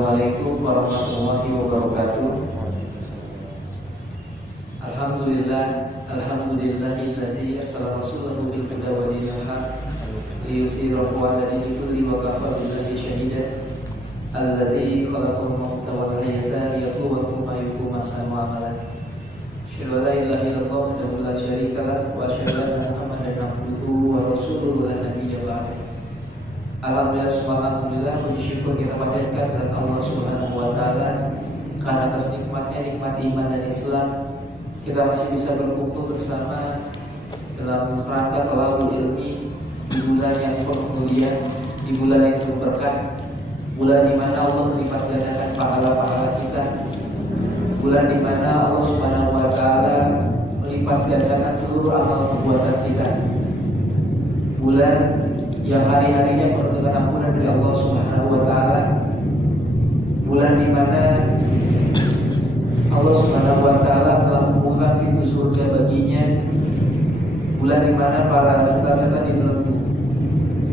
Assalamualaikum warahmatullahi wabarakatuh. Alhamdulillahilladzi arsala rasulahu bil huda wa dinil haq liyuzhirahu 'ala dini kulli wa kafa billahi shahida. Alladzi khalaqal mauta wal hayata liyabluwakum ayyukum ahsanu amala. Asyhadu an la ilaha illallah wahdahu la syarika lahu wa asyhadu anna Muhammadan abduhu wa rasuluhu la nabiyya ba'dahu. Alhamdulillah, puji syukur kita panjatkan kepada Allah Subhanahu wa taala karena atas nikmatnya, nikmat iman dan Islam, kita masih bisa berkumpul bersama dalam rangka thalabul ilmi di bulan yang penuh mulia, di bulan yang penuh berkah, bulan di mana Allah melipat gandakan pahala-pahala kita, bulan di mana Allah Subhanahu wa taala melipat gandakan seluruh amal perbuatan kita, bulan yang hari-harinya penuh dengan ampunan dari Allah Subhanahu wa taala, bulan di mana Allah Subhanahu wa taala telah membuka pintu surga baginya, bulan di mana para setan-setan dibelenggu,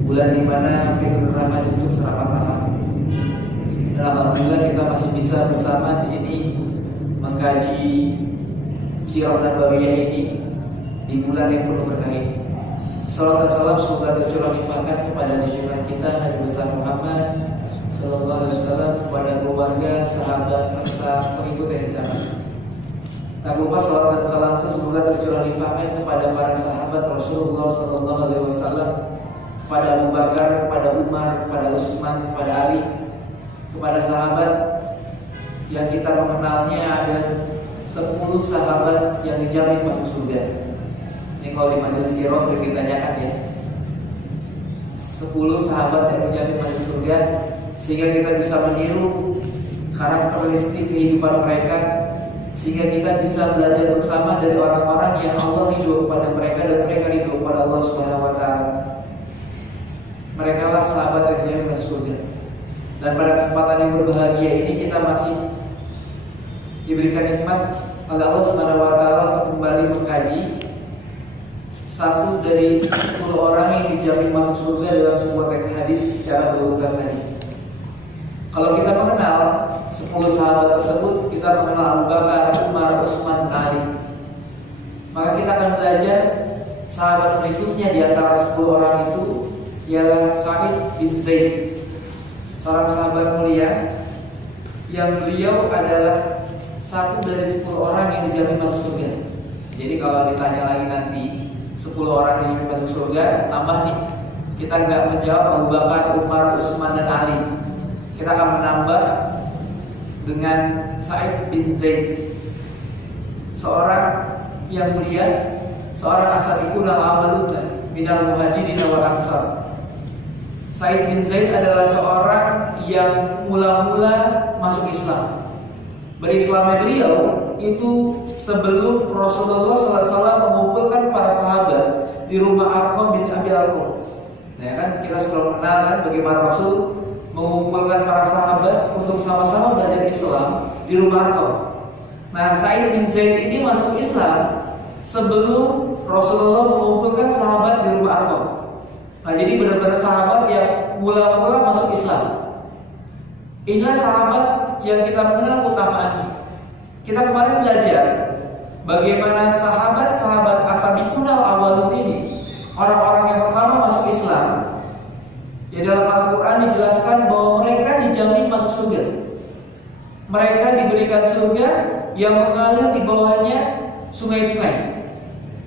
bulan di mana pintu neraka ditutup serapat-rapat. Dan alhamdulillah kita masih bisa bersama di sini mengkaji sirah nabawiyah ini di bulan yang penuh berkah ini. Salawat dan salam semoga tercurah limpahkan kepada junjungan kita Nabi besar Muhammad sallallahu alaihi wasallam, kepada keluarga, sahabat serta pengikut yang di sana. Tak lupa salawat dan salam itu semoga tercurah limpahkan kepada para sahabat Rasulullah sallallahu alaihi wasallam, kepada Abu Bakar, kepada Umar, kepada Utsman, kepada Ali, kepada sahabat yang kita mengenalnya ada 10 sahabat yang dijamin masuk surga. Ini kalau di majelis sirah sering ditanyakan ya, 10 sahabat yang dijamin masuk surga, sehingga kita bisa meniru karakteristik kehidupan mereka, sehingga kita bisa belajar bersama dari orang-orang yang Allah ridho kepada mereka dan mereka ridho kepada Allah Subhanahu wa taala. Mereka lah sahabat yang dijamin masuk surga. Dan pada kesempatan yang berbahagia ini kita masih diberikan nikmat oleh Allah Subhanahu wa taala untuk kembali mengkaji satu dari 10 orang yang dijamin masuk surga dalam sebuah teks hadis secara berurutan tadi. Kalau kita mengenal 10 sahabat tersebut, kita mengenal Abu Bakar, Umar, Utsman, Ali. Maka kita akan belajar sahabat berikutnya di antara 10 orang itu ialah Sa'id bin Zaid, seorang sahabat mulia yang beliau adalah satu dari 10 orang yang dijamin masuk surga. Jadi kalau ditanya lagi nanti 10 orang yang masuk surga, tambah nih. Kita nggak menjawab Abu Bakar, Umar, Utsman dan Ali. Kita akan menambah dengan Sa'id bin Zaid, seorang yang mulia, seorang asabiqun al-awwalun minal muhajirin wal ansar. Sa'id bin Zaid adalah seorang yang mula-mula masuk Islam. Berislamnya beliau itu sebelum Rasulullah SAW mengumpulkan para sahabat di rumah Arqam bin Abi Arqam. Nah kan kita selalu kenal kan bagaimana Rasul mengumpulkan para sahabat untuk sama-sama belajar Islam di rumah Arqam. Nah Sa'id bin Zaid ini masuk Islam sebelum Rasulullah mengumpulkan sahabat di rumah Arqam. Nah jadi benar-benar sahabat yang mula-mula masuk Islam. Inilah sahabat yang kita mengenal utamaannya. Kita kemarin belajar bagaimana sahabat-sahabat asabiqunal awalun ini, orang-orang yang pertama masuk Islam. Ya dalam Al-Quran dijelaskan bahwa mereka dijamin masuk surga. Mereka diberikan surga yang mengalir di bawahnya sungai-sungai,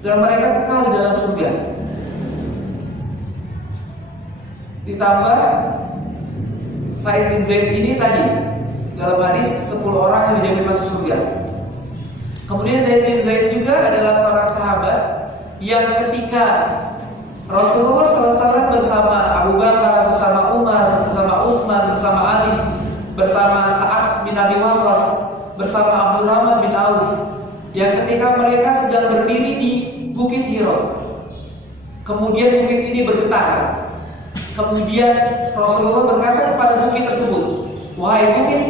dan mereka kekal di dalam surga. Ditambah Sa'id bin Zaid ini tadi dalam hadis 10 orang yang dijamin masuk surga. Kemudian Sa'id bin Zaid juga adalah seorang sahabat yang ketika Rasulullah SAW bersama Abu Bakar, bersama Umar, bersama Utsman, bersama Ali, bersama Sa'ad bin Abi Waqqas, bersama Abdurrahman bin Auf, yang ketika mereka sedang berdiri di Bukit Hira, kemudian bukit ini bergetar. Kemudian Rasulullah berkata kepada bukit tersebut, "Wahai bukit,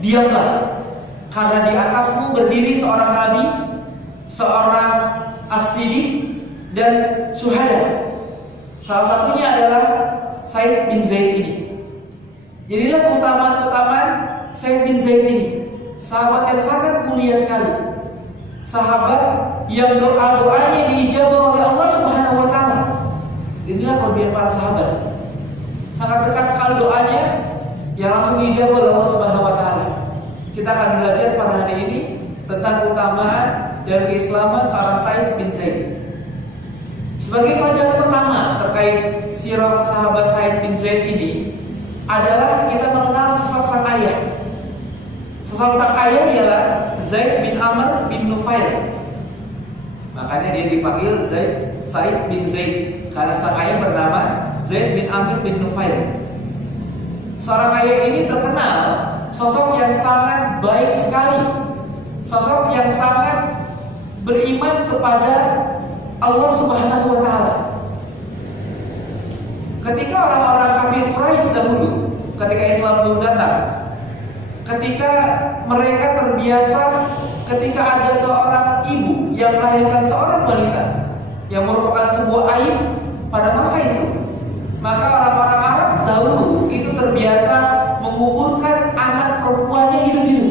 diamlah, karena di atasmu berdiri seorang nabi, seorang as-siddiq dan syuhada." Salah satunya adalah Sa'id bin Zaid ini. Jadilah keutamaan-keutamaan Sa'id bin Zaid ini, sahabat yang sangat mulia sekali, sahabat yang doa-doanya diijabah oleh Allah Subhanahu wa taala. Inilah kelebihan para sahabat. Sangat dekat sekali doanya yang langsung diijabah oleh Allah Subhanahu wa taala. Kita akan belajar pada hari ini tentang keutamaan dan keislaman seorang Sa'id bin Zaid. Sebagai pelajaran pertama terkait sirah sahabat Sa'id bin Zaid ini adalah kita mengenal sosok sang ayah. Sosok sang ayah ialah Zaid bin Amr bin Nufail. Makanya dia dipanggil Sa'id bin Zaid karena sang ayah bernama Zaid bin Amr bin Nufail. Seorang ayah ini terkenal sosok yang sangat baik sekali, sosok yang sangat beriman kepada Allah Subhanahu wa taala. Ketika orang-orang kafir Quraisy dahulu, ketika Islam belum datang, ketika mereka terbiasa ketika ada seorang ibu yang melahirkan seorang wanita yang merupakan sebuah aib pada masa itu, maka orang-orang Arab dahulu itu terbiasa menguburkan anak perempuannya hidup-hidup.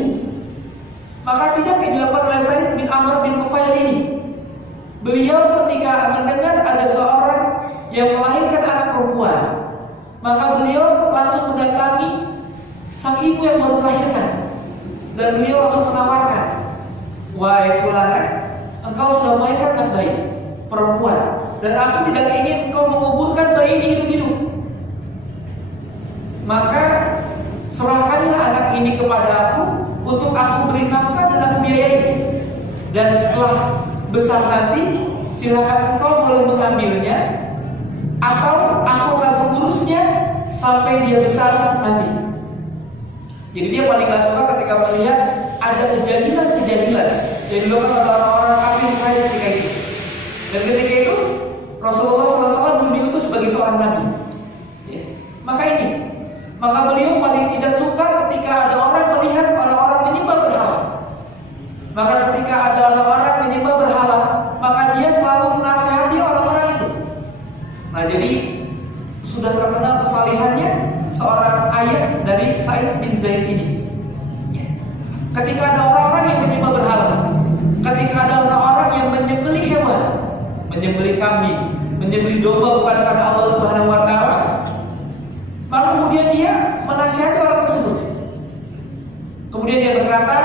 Maka tidak dilakukan oleh Sa'id bin Amr bin Nufail ini. Beliau ketika mendengar ada seorang yang melahirkan anak perempuan, maka beliau langsung mendatangi sang ibu yang baru melahirkan, dan beliau langsung menawarkan, "Wahai fulana, engkau sudah melahirkan anak bayi perempuan, dan aku tidak ingin engkau menguburkan bayi ini hidup-hidup. Maka serahkanlah anak ini kepada aku untuk aku beri nafkah dan aku biayai. Dan setelah besar nanti, silakan engkau boleh mengambilnya, atau aku akan mengurusnya sampai dia besar nanti." Jadi dia paling gak suka ketika melihat ada kejadian-kejadian yang dilakukan oleh orang-orang kafir Quraisy ketika itu. Dan ketika itu Rasulullah SAW belum diutus sebagai seorang nabi. Ya. Maka beliau paling tidak suka ketika ada orang melihat orang-orang menyembah berhala. Maka ketika ada orang-orang menyembah berhala, maka dia selalu menasihati orang-orang itu. Nah, jadi sudah terkenal kesalehannya seorang ayah dari Sa'id bin Zaid ini. Ya. Ketika ada orang-orang yang menyembah berhala, ketika ada orang-orang yang menyembelih hewan, menyembelih kambing, menyembelih domba bukan karena Allah Subhanahu wa taala, maka kemudian dia menasihati orang tersebut. Kemudian dia berkata,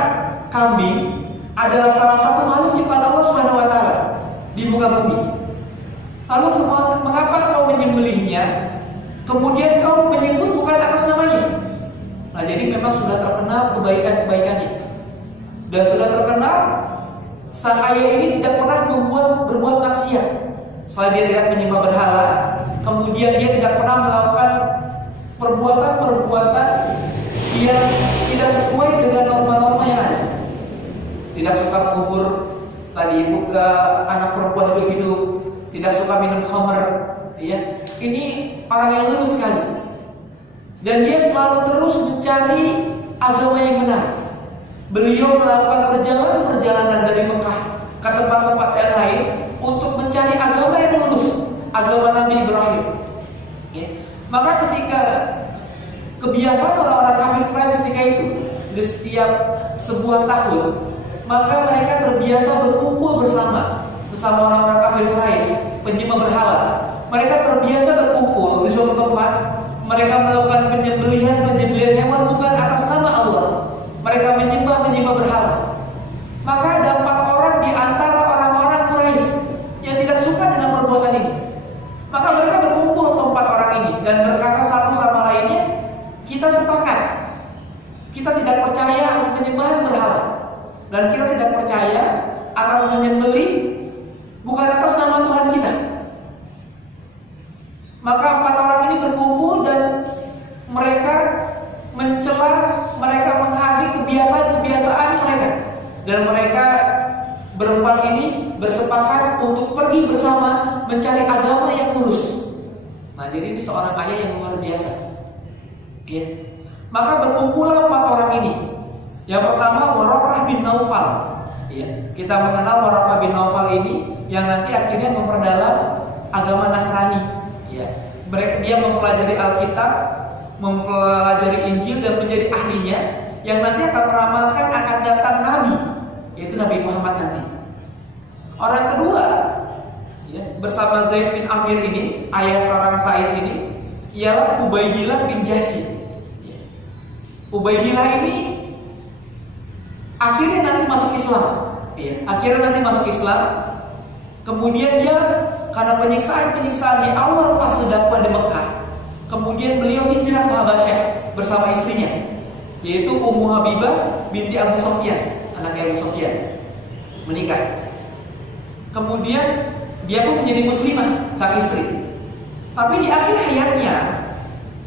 kambing adalah salah satu makhluk ciptaan Allah Subhanahu wa taala di muka bumi. Lalu mengapa kau menyembelihnya? Kemudian kau menyebut bukan atas namanya. Nah, jadi memang sudah terkenal kebaikan-kebaikannya. Dan sudah terkenal sang ayah ini tidak pernah berbuat maksiat. Selain dia tidak menyembah berhala, kemudian dia tidak pernah melakukan perbuatan-perbuatan yang tidak sesuai dengan norma-norma yang ada. Tidak suka mengubur anak perempuan hidup-hidup, tidak suka minum khamr, ya. Ini orang yang lurus sekali. Dan dia selalu terus mencari agama yang benar. Beliau melakukan perjalanan dari Mekah ke tempat-tempat yang lain untuk mencari agama yang lurus, agama Nabi Ibrahim. Ya. Maka ketika kebiasaan orang-orang kafir Quraisy ketika itu, di setiap sebuah tahun, maka mereka terbiasa berkumpul bersama orang-orang kafir Quraisy, penyembah berhala. Mereka terbiasa berkumpul di suatu tempat. Mereka melakukan penyembelihan hewan bukan atas nama Allah. Mereka menyembah berhala. Maka ada 4 orang di antara orang-orang Quraisy yang tidak suka dengan perbuatan ini. Maka mereka berkumpul ke 4 orang ini dan berkata satu sama lainnya, kita sepakat, kita tidak percaya atas penyembahan berhala, dan kita tidak percaya atas menyembelih bukan atas nama Tuhan kita. Maka 4 orang ini berkumpul dan mereka mencela, mereka menghardik kebiasaan-kebiasaan mereka, dan mereka berempat ini bersepakat untuk pergi bersama mencari agama yang lurus. Nah, jadi ini seorang ayah yang luar biasa. Ya. Maka berkumpullah 4 orang ini. Yang pertama Waraqah bin Naufal. Ya. Kita mengenal Waraqah bin Naufal ini yang nanti akhirnya memperdalam agama Nasrani. Ya. Dia mempelajari Alkitab, mempelajari Injil dan menjadi ahlinya, yang nanti akan meramalkan akan datang Nabi, yaitu Nabi Muhammad nanti. Orang kedua, ya, bersama Zaid bin Amir ini, ayah seorang Sa'id ini, ialah Ubaidillah bin Jahsy. Ubaidillah ini akhirnya nanti masuk Islam. Ya, akhirnya nanti masuk Islam. Kemudian dia karena penyiksaan di awal pas dakwah di Mekah, kemudian beliau hijrah ke Habasyah bersama istrinya, yaitu Ummu Habibah binti Abu Sufyan, anaknya Abu Sufyan, menikah. Kemudian dia pun menjadi muslimah, sang istri. Tapi di akhir hayatnya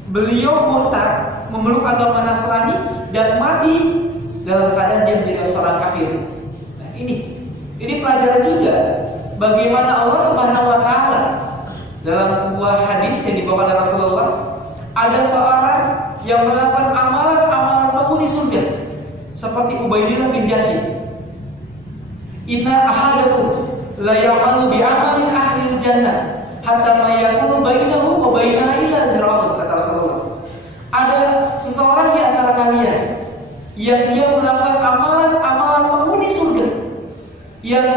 beliau murtad, memeluk agama Nasrani dan mati dalam keadaan dia menjadi seorang kafir. Nah, ini pelajaran juga bagaimana Allah Subhanahu wa taala dalam sebuah hadis yang dibawa oleh Rasulullah, ada seorang yang melakukan amalan-amalan penghuni surga seperti Ubaidillah bin Jahsy. Inna ahadakum la ya'malu bi amalin ahli jannah hatta ma yakunu bainahu wa bainaha illa zira'un, kata Rasulullah. Ada seseorang di antara kalian yang dia melakukan amalan-amalan penghuni surga yang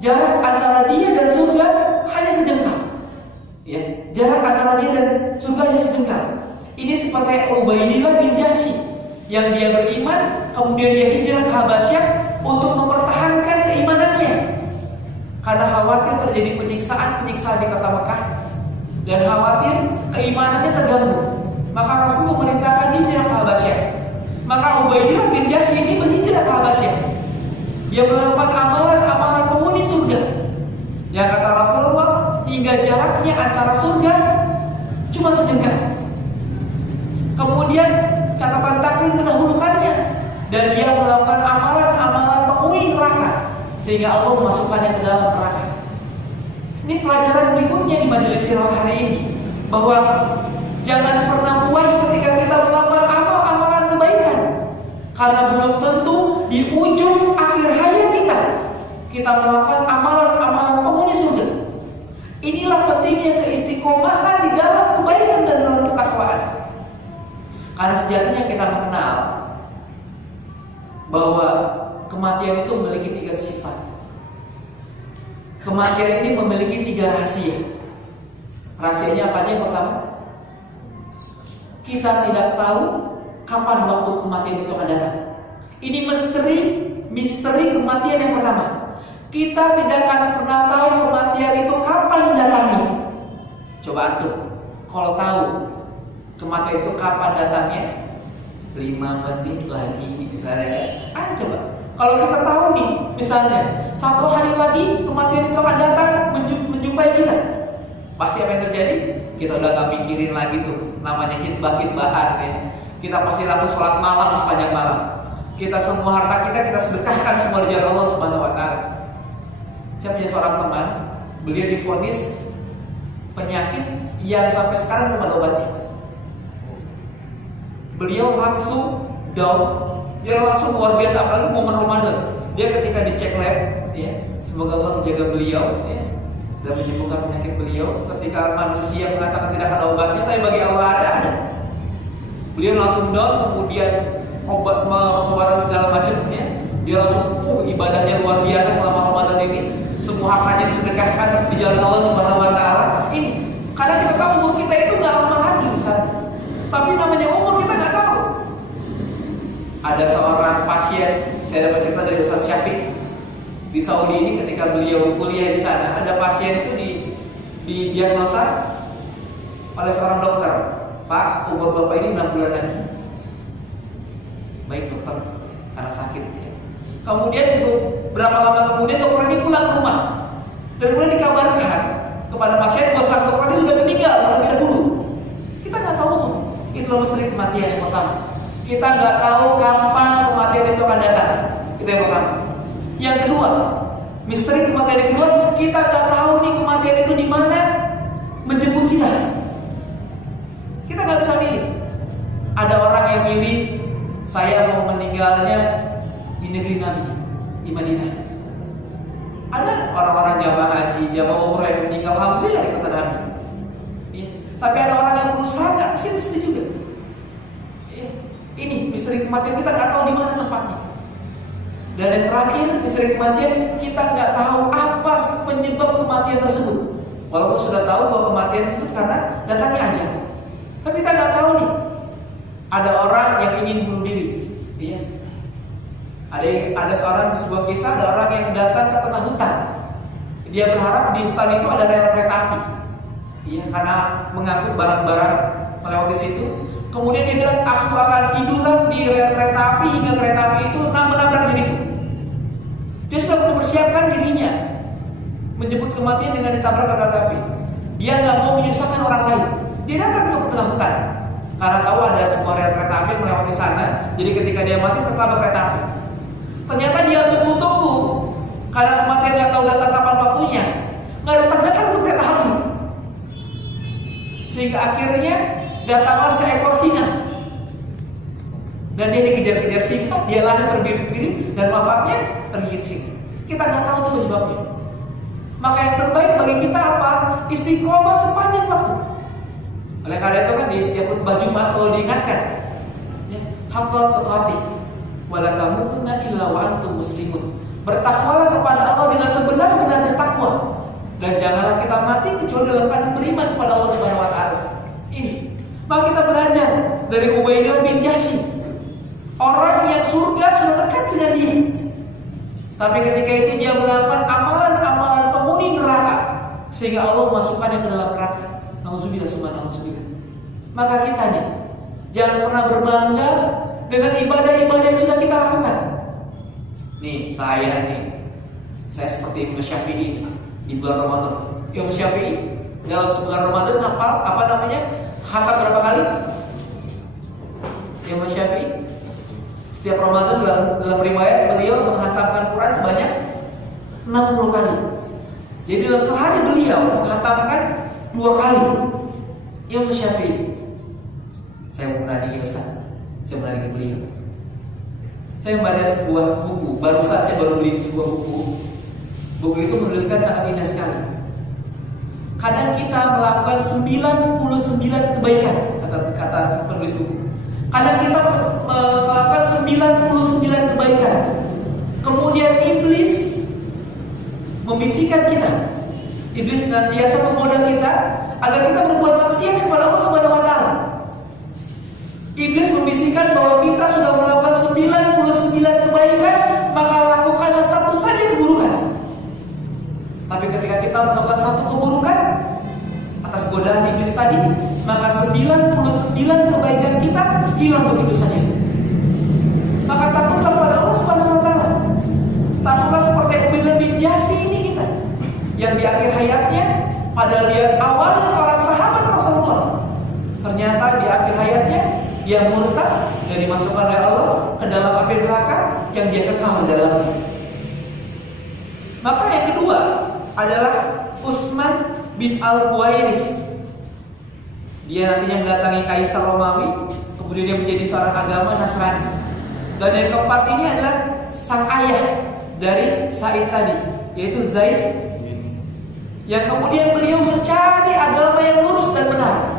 jarak antara dia dan surga hanya sejengkal. Ya, jarak antara dia dan surga hanya sejengkal. Ini seperti Ubaidillah bin Jahsy yang dia beriman, kemudian dia hijrah ke Habasyah untuk mempertahankan keimanannya karena khawatir terjadi penyiksaan di kota Mekah dan khawatir keimanannya terganggu. Maka Rasul memerintahkan hijrah ke Habasyah. Maka Ubaidillah bin Jahsy ini berhijrah ke Habasyah. Dia melakukan amalan-amalan penghuni surga. Yang kata Rasulullah, hingga jaraknya antara surga cuma sejengkal. Kemudian catatan takdir mendahulukannya dan dia melakukan amalan-amalan penghuni neraka sehingga Allah memasukkannya ke dalam neraka. Ini pelajaran berikutnya di majelis sirah hari ini, bahwa jangan pernah puas ketika kita melakukan amal-amalan kebaikan, karena belum tentu di ujung akhir hayat kita melakukan amalan-amalan penghuni surga. Inilah pentingnya keistiqomahan di dalam kebaikan dan dalam ketakwaan. Karena sejatinya kita mengenal bahwa kematian itu memiliki 3 sifat. Kematian ini memiliki 3 rahasia. Rahasianya apa aja? Yang pertama, kita tidak tahu kapan waktu kematian itu akan datang. Ini misteri kematian yang pertama. Kita tidak akan pernah tahu kematian itu kapan datangnya. Coba antum, kalau tahu kematian itu kapan datangnya, 5 menit lagi misalnya. Coba, kalau kita tahu nih, misalnya 1 hari lagi kematian itu akan datang menjumpai kita, pasti apa yang terjadi? Kita udah gak mikirin lagi tuh, namanya hitbah-hitbahan ya. Kita pasti langsung sholat malam sepanjang malam. Kita semua harta kita sedekahkan semua di jalan Allah Subhanahu wa taala. Saya punya seorang teman, beliau divonis penyakit yang sampai sekarang belum ada obatnya. Beliau langsung down, dia langsung luar biasa, apalagi momen Ramadan. Dia ketika dicek lab, ya, semoga Allah menjaga beliau, ya, dan menyembuhkan penyakit beliau. Ketika manusia mengatakan tidak ada obatnya, tapi bagi Allah ada. Beliau langsung down, kemudian pengobatan segala macam, ya. Dia langsung ibadahnya luar biasa selama Ramadan ini. Semua hartanya disedekahkan di jalan Allah Subhanahu wa taala. Ini karena kita tahu umur kita itu nggak lama lagi, Ustaz. Tapi namanya umur kita nggak tahu. Ada seorang pasien, saya dapat cerita dari Ustaz Syafiq di Saudi ini, ketika beliau kuliah di sana, ada pasien itu didiagnosa oleh seorang dokter. Pak, umur bapak ini 6 bulan lagi. Baik dokter, karena sakit ya. Kemudian berapa lama kemudian dokter ini pulang ke rumah dan kemudian dikabarkan kepada pasien bahwa sang dokter ini sudah meninggal terlebih dahulu. Kita nggak tahu, itulah misteri kematian yang pertama. Kita nggak tahu kapan kematian itu akan datang. Itu yang pertama. Yang kedua, misteri kematian yang kedua, kita nggak tahu nih kematian itu di mana menjemput kita. Kita nggak bisa milih. Ada orang yang milih, saya mau meninggalnya di negeri Nabi, di Madinah. Ada orang-orang jamaah haji, jamaah umrah yang meninggal alhamdulillah di kota Nabi. Ya. Tapi ada orang yang berusaha nggak kesini juga. Ya. Ini misteri kematian kita nggak tahu di mana tempatnya. Dan yang terakhir, misteri kematian kita nggak tahu apa penyebab kematian tersebut. Walaupun sudah tahu bahwa kematian tersebut karena datangnya ajal, tapi kita nggak tahu nih. Ada orang yang ingin bunuh diri, iya. Ada seorang sebuah kisah, ada orang yang datang ke tengah hutan. Dia berharap di hutan itu ada rel kereta api, iya, karena mengangkut barang-barang melewati situ. Kemudian dia bilang, aku akan tiduran di rel kereta api hingga kereta api itu menabrak diriku. Dia sudah mempersiapkan dirinya menjemput kematian dengan ditabrak kereta api. Dia nggak mau menyusahkan orang lain. Dia datang ke tengah hutan karena tahu ada sebuah rel kereta api yang melewati sana. Jadi ketika dia mati tertabrak kereta api. Ternyata dia tunggu-tunggu karena kematian nggak tahu datang kapan waktunya. Nggak datang tuh kereta api. Sehingga akhirnya datanglah seekor singa. Dan dia dikejar-kejar singa, dia lari terbirit-birit dan wafatnya tergigit singa. Kita nggak tahu itu penyebabnya. Maka yang terbaik bagi kita apa? Istiqomah sepanjang waktu. Oleh karena itu kan di setiap khutbah Jumat selalu diingatkan, ya, haqqa tuqatih wa la tamutunna illa wa antum muslimun. Bertakwalah kepada Allah dengan sebenar-benarnya takwa, dan janganlah kita mati kecuali dalam keadaan beriman kepada Allah Subhanahu wa taala. Ini. Maka kita belajar dari Ubaidillah bin Jahsy. Orang yang surga sudah dekat dengan dia. Tapi ketika itu dia melakukan amalan-amalan penghuni neraka, sehingga Allah memasukkannya ke dalam neraka. Nauzubillah, subhanallah. Maka kita nih jangan pernah berbangga dengan ibadah-ibadah yang sudah kita lakukan. Nih saya seperti Imam Syafi'i di bulan Ramadan. Imam Syafi'i dalam sebulan Ramadan hafal apa namanya? Khatam berapa kali? Imam Syafi'i setiap Ramadan dalam riwayat beliau menghatamkan Quran sebanyak 60 kali. Jadi dalam sehari beliau menghatamkan 2 kali. Imam Syafi'i. Saya mau menandingi Ustaz. Saya menandingi beliau. Saya membaca sebuah buku. Saya baru beli sebuah buku. Buku itu menuliskan sangat indah sekali. Kadang kita melakukan 99 kebaikan, kata penulis buku. Kadang kita melakukan 99 kebaikan. Kemudian iblis membisikkan kita. Iblis senantiasa menggoda kita agar kita berbuat maksiat kepada Allah Subhanahu wa taala. Iblis membisikkan bahwa kita sudah melakukan 99 kebaikan, maka lakukanlah satu saja keburukan. Tapi ketika kita melakukan satu keburukan atas godaan iblis tadi, maka 99 kebaikan kita hilang begitu saja. Maka takutlah pada Allah Subhanahu wa taala. Takutlah seperti Ubaidillah bin Jahsy ini kita, yang di akhir hayatnya pada lihat awalnya seorang sahabat Rasulullah, ternyata di akhir hayatnya dia murtad dan dimasukkan oleh Allah ke dalam api neraka yang dia kekal dalamnya. Maka yang kedua adalah Utsman bin Al-Khuwairis. Dia nantinya mendatangi Kaisar Romawi, kemudian dia menjadi seorang agama Nasrani. Dan yang keempat ini adalah sang ayah dari Sa'id tadi, yaitu Zaid, yang kemudian beliau mencari agama yang lurus dan benar.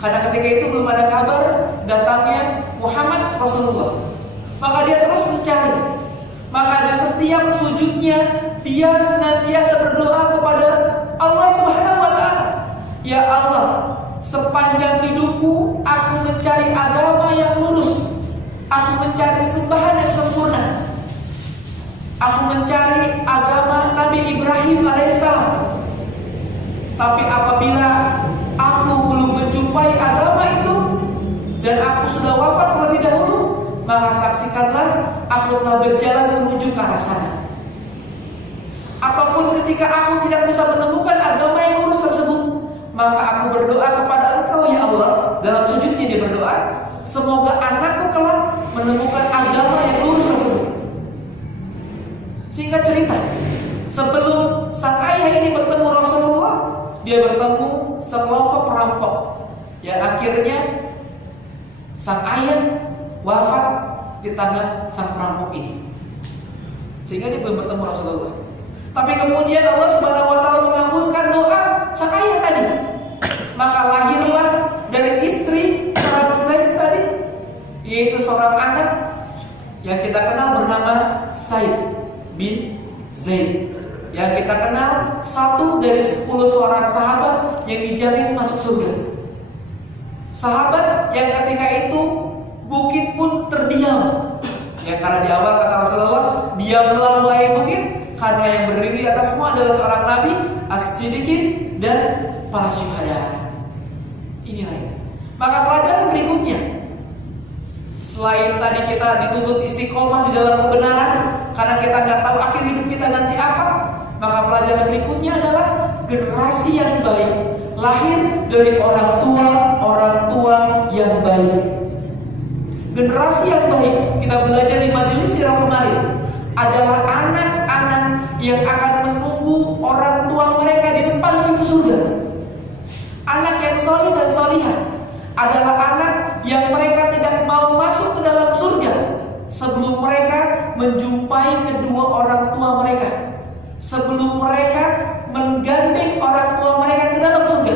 Karena ketika itu belum ada kabar datangnya Muhammad Rasulullah. Maka dia terus mencari. Maka di setiap sujudnya dia senantiasa berdoa kepada Allah Subhanahu wa taala. Ya Allah, sepanjang hidupku aku mencari agama yang lurus. Aku mencari sembahan yang sempurna. Aku mencari agama Nabi Ibrahim alaihissalam. Tapi apabila aku belum menjumpai agama itu dan aku sudah wafat terlebih dahulu, maka saksikanlah aku telah berjalan menuju ke arah sana. Ataupun ketika aku tidak bisa menemukan agama yang lurus tersebut, maka aku berdoa kepada Engkau ya Allah. Dalam sujudnya dia berdoa, semoga anakku kelak menemukan agama yang lurus tersebut. Singkat cerita, sebelum sang ayah ini bertemu Rasulullah, dia bertemu sekelompok perampok yang akhirnya sang ayah wafat di tangan sang perampok ini, sehingga dia belum bertemu Rasulullah. Tapi kemudian Allah Subhanahu wa taala mengabulkan doa sang ayah tadi. Maka lahirlah dari istri sahabat Zaid tadi Zaid, yang kita kenal satu dari 10 seorang sahabat yang dijamin masuk surga. Sahabat yang ketika itu bukit pun terdiam. Ya, karena di awal kata Rasulullah, diamlah wahai bukit, karena yang berdiri di atasmu adalah seorang nabi, as-siddiqin, dan para syuhada. Inilah ya. Maka pelajaran berikutnya, selain tadi kita dituntut istiqomah di dalam kebenaran, karena kita nggak tahu akhir hidup kita nanti apa, maka pelajaran berikutnya adalah generasi yang baik lahir dari orang tua yang baik. Generasi yang baik, kita belajar di majelis sirah kemarin, adalah anak-anak yang akan menunggu orang tua mereka di depan pintu surga. Anak yang solih dan solihah adalah anak yang mereka tidak mau masuk ke dalam surga sebelum mereka menjumpai kedua orang tua mereka, sebelum mereka menggandeng orang tua mereka ke dalam surga.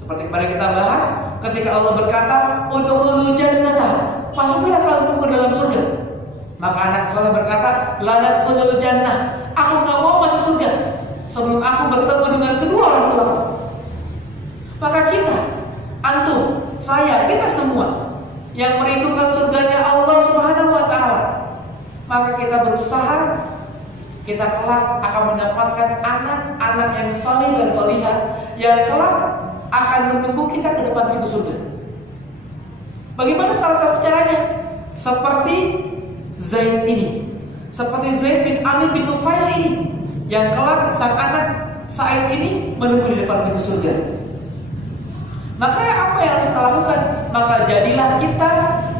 Seperti kemarin kita bahas, ketika Allah berkata, udkhulul jannata, masuklah kamu ke dalam surga. Maka anak soleh berkata, la nadkhulul jannah, aku nggak mau masuk surga sebelum aku bertemu dengan kedua orang tua. Maka kita, antum, saya, kita semua yang merindukan surganya Allah Subhanahu wa Ta'ala, maka kita berusaha, kita kelak akan mendapatkan anak-anak yang soleh dan solihah yang kelak akan menunggu kita ke depan pintu surga. Bagaimana salah satu caranya? Seperti Zaid ini, seperti Zaid bin Amir bin Nufail ini, yang kelak sang anak Sa'id ini menunggu di depan pintu surga. Maka apa yang harus kita lakukan? Maka jadilah kita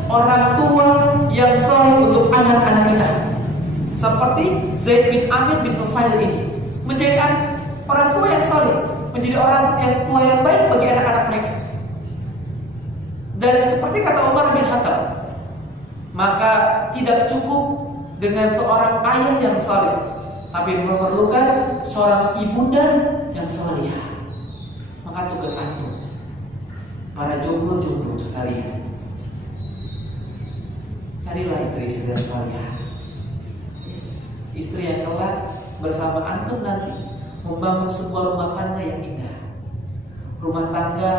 orang tua yang soleh untuk anak-anak kita, seperti Zaid bin Amir bin Nufail ini, menjadi orang tua yang soleh, menjadi orang yang tua yang baik bagi anak-anak mereka. Dan seperti kata Umar bin Khattab, maka tidak cukup dengan seorang ayah yang soleh, tapi memerlukan seorang ibunda yang solehah. Maka tugas antum, para jomblo-jomblo sekalian, carilah istri-istri yang solehah, istri yang kelak bersama antum nanti membangun sebuah rumah tangga yang indah, rumah tangga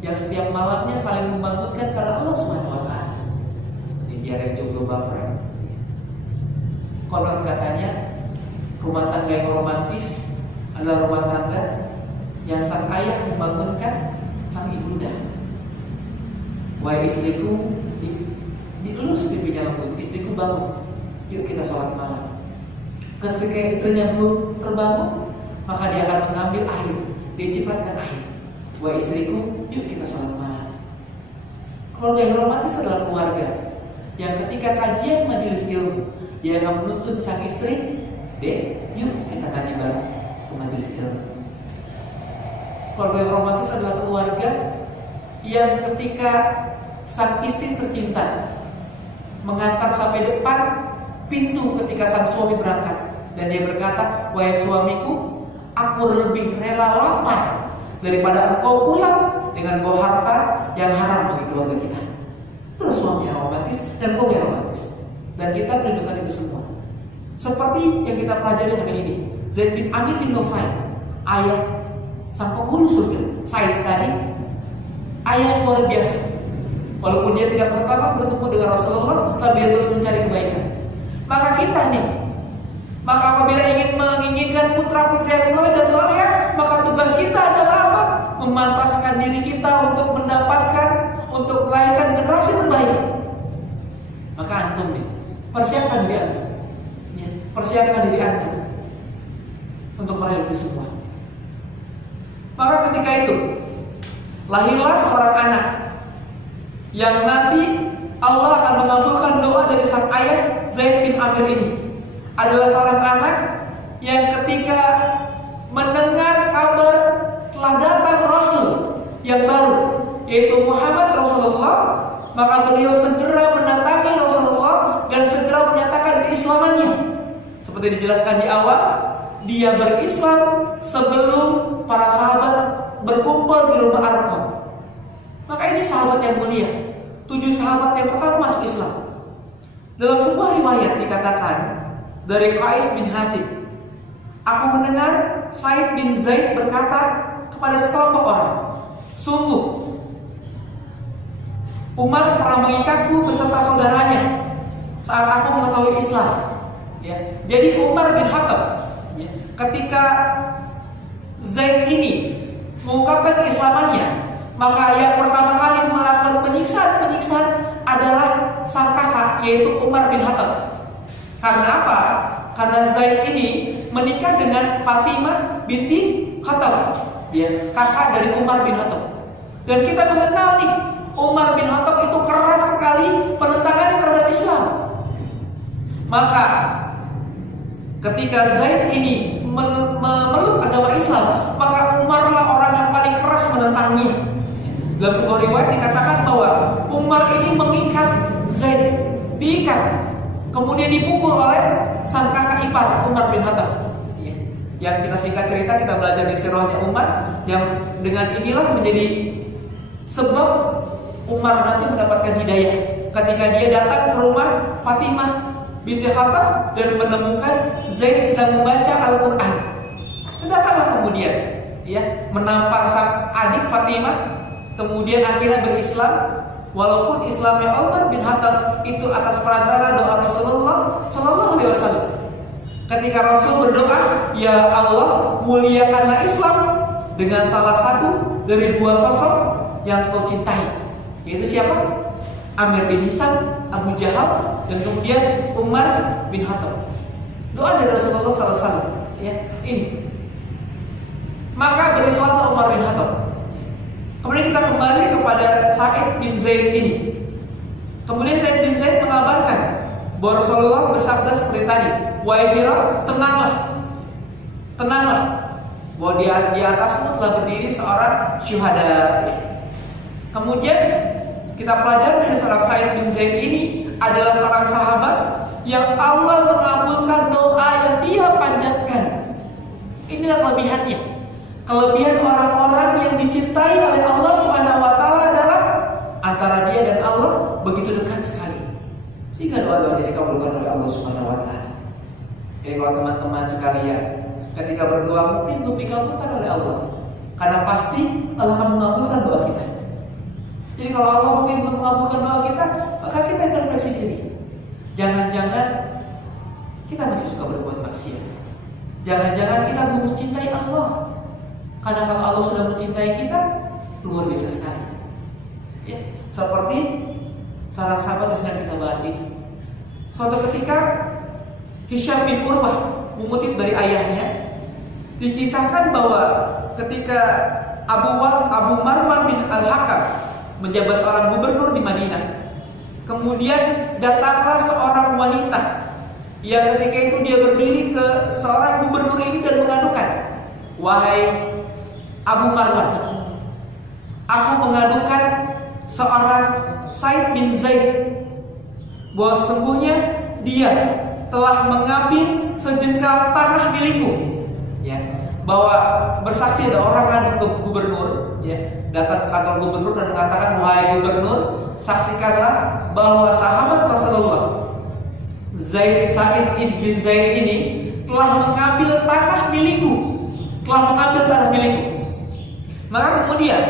yang setiap malamnya saling membangunkan karena Allah Subhanahu wa Ta'ala. Ini biar yang jomblo baper. Konon katanya rumah tangga yang romantis adalah rumah tangga yang sang ayah membangunkan sang ibunda. Wahai istriku, dielus pipinya lembut, istriku bangun, yuk kita sholat malam. Ketika istrinya belum terbangun, maka dia akan mengambil air, dia cipratkan air. Wahai istriku, yuk kita sholat malam. Keluarga yang romantis adalah keluarga yang ketika kajian majelis ilmu, dia akan menuntut sang istri, dek, yuk kita ngaji bareng ke majelis ilmu. Keluarga yang romantis adalah keluarga yang ketika sang istri tercinta mengantar sampai depan pintu ketika sang suami berangkat, dan dia berkata, wahai suamiku, aku lebih rela lapar daripada engkau pulang dengan bawa harta yang haram bagi keluarga kita. Terus suami yang romantis dan keluarga yang romantis, dan kita merindukan itu semua. Seperti yang kita pelajari dengan ini, Zaid bin Amir bin Nufail, ayah sang penghulu surga. Sa'id tadi, ayah yang luar biasa. Walaupun dia tidak pertama bertemu dengan Rasulullah, tapi dia terus mencari kebaikan. Maka kita nih, maka apabila ingin menginginkan putra-putri yang soleh dan soleh, maka tugas kita adalah apa? Memantaskan diri kita untuk mendapatkan, untuk melahirkan generasi terbaik. Maka antum nih, persiapkan diri antum, ya, persiapkan diri antum untuk meraih itu semua. Maka ketika itu lahirlah seorang anak yang nanti Allah akan mengabulkan doa dari sang ayah Zaid bin Amir ini. Adalah seorang anak yang ketika mendengar kabar telah datang Rasul yang baru, yaitu Muhammad Rasulullah, maka beliau segera mendatangi Rasulullah dan segera menyatakan keislamannya. Seperti dijelaskan di awal, dia berislam sebelum para sahabat berkumpul di rumah Arqam. Maka ini sahabat yang mulia, 7 sahabat yang pertama masuk Islam. Dalam sebuah riwayat dikatakan dari Qais bin Hasib, Aku mendengar Sa'id bin Zaid berkata kepada sekelompok orang, sungguh Umar pernah mengikatku beserta saudaranya saat aku mengetahui Islam. Ya. Jadi Umar bin Khattab, ya, ketika Zaid ini mengungkapkan keislamannya, maka yang pertama kali melakukan penyiksaan adalah sang kakak, yaitu Umar bin Khattab. Karena apa? Karena Zaid ini menikah dengan Fatimah binti Khattab, ya, kakak dari Umar bin Khattab. Dan kita mengenal nih, Umar bin Khattab itu keras sekali penentangannya terhadap Islam. Maka ketika Zaid ini memeluk agama Islam, maka Umarlah orang yang paling keras menentangnya. Dalam sebuah riwayat dikatakan bahwa Umar ini mengikat Zaid, diikat, kemudian dipukul oleh sang kakak ipar Umar bin Khattab. Yang kita singkat cerita, kita belajar di sirahnya Umar, yang dengan inilah menjadi sebab Umar nanti mendapatkan hidayah ketika dia datang ke rumah Fatimah binti Khattab dan menemukan Zaid sedang membaca Al-Quran. Datanglah kemudian, ya, menampar sang adik Fatimah, kemudian akhirnya berislam. Walaupun Islamnya Umar bin Khattab itu atas perantara doa Rasulullah Sallallahu Alaihi Wasallam. Ketika Rasul berdoa, ya Allah, muliakanlah Islam dengan salah satu dari dua sosok yang kau cintai, yaitu siapa? Amir bin Hisam, Abu Jahal, dan kemudian Umar bin Khattab. Doa dari Rasulullah Sallallahu Alaihi Wasallam, ya, ini. Maka berislamlah Umar bin Khattab. Kemudian kita kembali kepada Sa'id bin Zaid ini. Kemudian Sa'id bin Zaid mengabarkan bahwa Rasulullah bersabda seperti tadi, wahai Hira, tenanglah, bahwa di atasmu telah berdiri seorang syuhada. Kemudian kita pelajari dari seorang Sa'id bin Zaid ini adalah seorang sahabat yang Allah mengabulkan doa yang dia panjatkan. Inilah kelebihannya. Kelebihan orang-orang yang dicintai oleh Allah Subhanahu wa taala adalah antara dia dan Allah begitu dekat sekali, sehingga doa-doanya dikabulkan oleh Allah Subhanahu wa taala. Jadi kalau teman-teman sekalian ketika berdoa mungkin belum dikabulkan oleh Allah, karena pasti Allah akan mengabulkan doa kita. Jadi kalau Allah mungkin belum mengabulkan doa kita, maka kita introspeksi diri. Jangan-jangan kita masih suka berbuat maksiat. Jangan-jangan kita belum mencintai Allah. Karena kalau Allah sudah mencintai kita, luar biasa sekali. Ya, seperti salah sahabat yang sedang kita bahas ini. Suatu ketika Hisham bin Urwah mengutip dari ayahnya, dikisahkan bahwa ketika Abu Marwan bin Al-Hakam menjabat seorang gubernur di Madinah, kemudian datanglah seorang wanita yang ketika itu dia berdiri ke seorang gubernur ini dan mengadukan, wahai Abu Marwan, aku mengadukan seorang Sa'id bin Zaid bahwa sesungguhnya dia telah mengambil sejengkal tanah milikku. Ya, bahwa bersaksi ada orang ngadu ke gubernur, ya, datang ke kantor gubernur dan mengatakan, wahai gubernur, saksikanlah bahwa sahabat Rasulullah Sa'id bin Zaid ini telah mengambil tanah milikku, Maka kemudian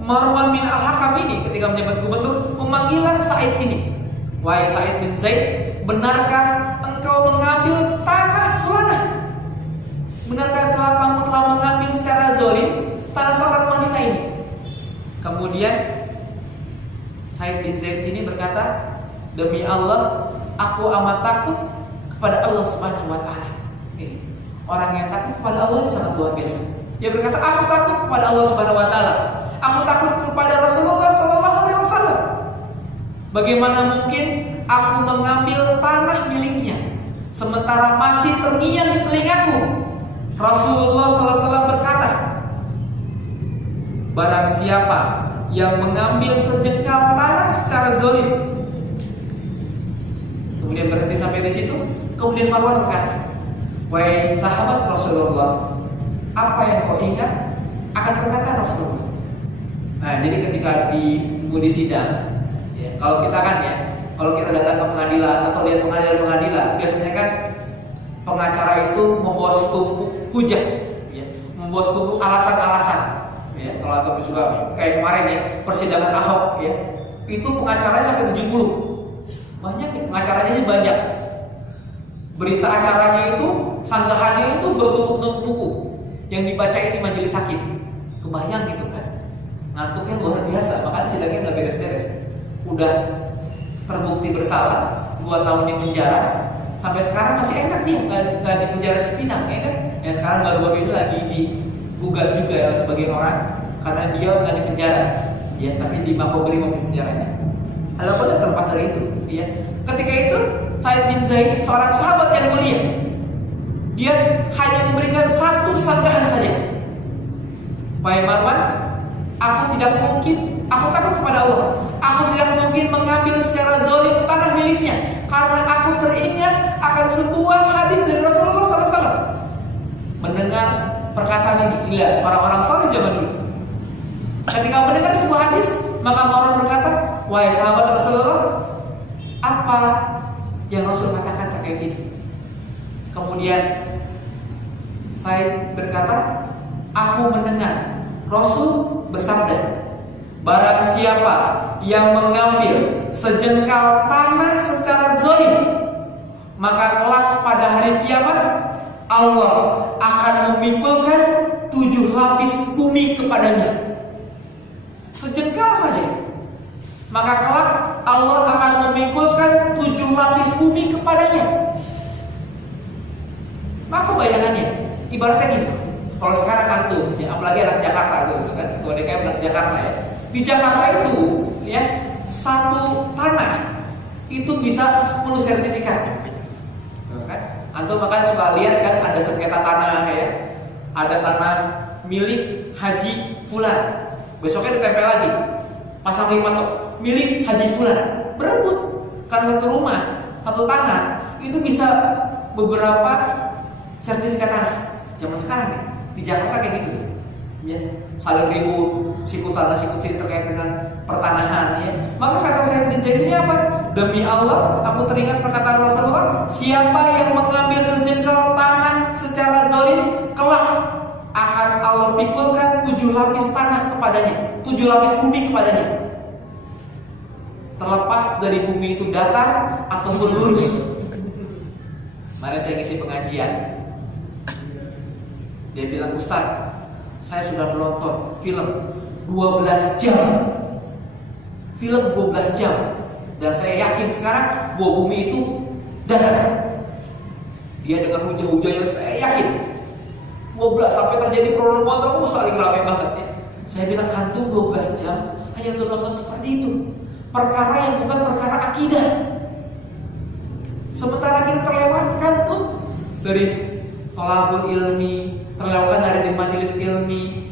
Marwan bin Al-Hakam ini ketika menjabat gubernur memanggillah Sa'id ini, wahai Sa'id bin Zaid, benarkah engkau mengambil tanah fulanah? Benarkah kamu telah mengambil secara zalim tanah seorang wanita ini? Kemudian Sa'id bin Zaid ini berkata, demi Allah, aku amat takut kepada Allah Subhanahu wa taala. Ini orang yang takut kepada Allah itu sangat luar biasa. Dia berkata, aku takut kepada Allah Subhanahu wa taala. Aku takut kepada Rasulullah sallallahu alaihi wasallam. Bagaimana mungkin aku mengambil tanah miliknya sementara masih terngiang di telingaku? Rasulullah sallallahu alaihi wasallam berkata, barang siapa yang mengambil sejengkal tanah secara zalim. Kemudian berhenti sampai di situ. Kemudian Marwan berkata, wahai sahabat Rasulullah, apa yang kau ingat akan perkataan Rasulullah? Nah, jadi ketika di sidang, ya, kalau kita datang ke pengadilan atau lihat pengadilan, biasanya kan pengacara itu membawa setumpuk hujah, ya, membuat suatu alasan-alasan. Ya, kalau atau juga kayak kemarin ya persidangan Ahok ya, itu pengacaranya sampai 70. Banyak ya, pengacaranya sih banyak. Berita acaranya itu, sanggahannya itu bertumpuk-tumpuk buku yang dibacain di majelis hakim. Kebayang gitu kan? Ngantuknya luar biasa, makanya sidangnya nggak beres-beres. Udah terbukti bersalah, 2 tahun di penjara, sampai sekarang masih enak dia nggak di penjara Cipinang, ya kan? Yang sekarang baru-baru ini lagi digugat juga ya sebagian orang karena dia nggak di penjara, ya, tapi di Makobrimob penjaranya. Lalu terlepas dari itu, ya. Ketika itu Said bin Zaid, seorang sahabat yang mulia, dia hanya memberikan 1 sanggahan saja. Wahai Marwan, aku takut kepada Allah. Aku tidak mungkin mengambil secara zalim tanah miliknya, karena aku teringat akan sebuah hadis dari Rasulullah SAW. Mendengar perkataan ini, lihat orang-orang saleh zaman dulu. Ketika mendengar sebuah hadis, maka Marwan berkata, wahai sahabat Rasulullah, apa yang Rasul katakan terkait ini? Kemudian Said berkata, aku mendengar Rasul bersabda, barang siapa yang mengambil sejengkal tanah secara zalim, maka kelak pada hari kiamat Allah akan memikulkan 7 lapis bumi kepadanya. Sejengkal saja, maka kelak Allah akan memikulkan 7 lapis bumi kepadanya. Maka bayangannya, ibaratnya gitu. Kalau sekarang antum, ya, apalagi anak Jakarta gitu kan, ketua DKM anak Jakarta ya. Di Jakarta itu, ya, 1 tanah itu bisa 10 sertifikat. Kan? Antum makan suka lihat kan ada sengketa tanah ya. Ada tanah milik Haji Fulan. Besoknya ditempel lagi. Pasang 5 tok. Milik Haji Fulan. Berebut. Karena 1 rumah, 1 tanah itu bisa beberapa sertifikat tanah. Zaman sekarang ya. Di Jakarta kayak gitu, ya, saling ribut, sikut sana sikut sini terkait dengan pertanahan, ya. Maka kata Said bin Zaid ini apa? Demi Allah, aku teringat perkataan Rasulullah, siapa yang mengambil sejengkal tanah secara zalim, kelak akan Allah pikulkan 7 lapis tanah kepadanya, 7 lapis bumi kepadanya. Terlepas dari bumi itu datar ataupun lurus. Mari saya ngisi pengajian. Dia bilang, Ustaz, saya sudah menonton film 12 jam. Film 12 jam. Dan saya yakin sekarang bahwa bumi itu datar. Dia dengan hujah-hujahnya, saya yakin 12 sampai terjadi problem saling ramai banget ya. Saya bilang, antum 12 jam hanya untuk nonton seperti itu. Perkara yang bukan perkara akidah. Sementara kita terlewatkan tuh dari thalabul ilmi, terlewatkan dari majelis ilmi,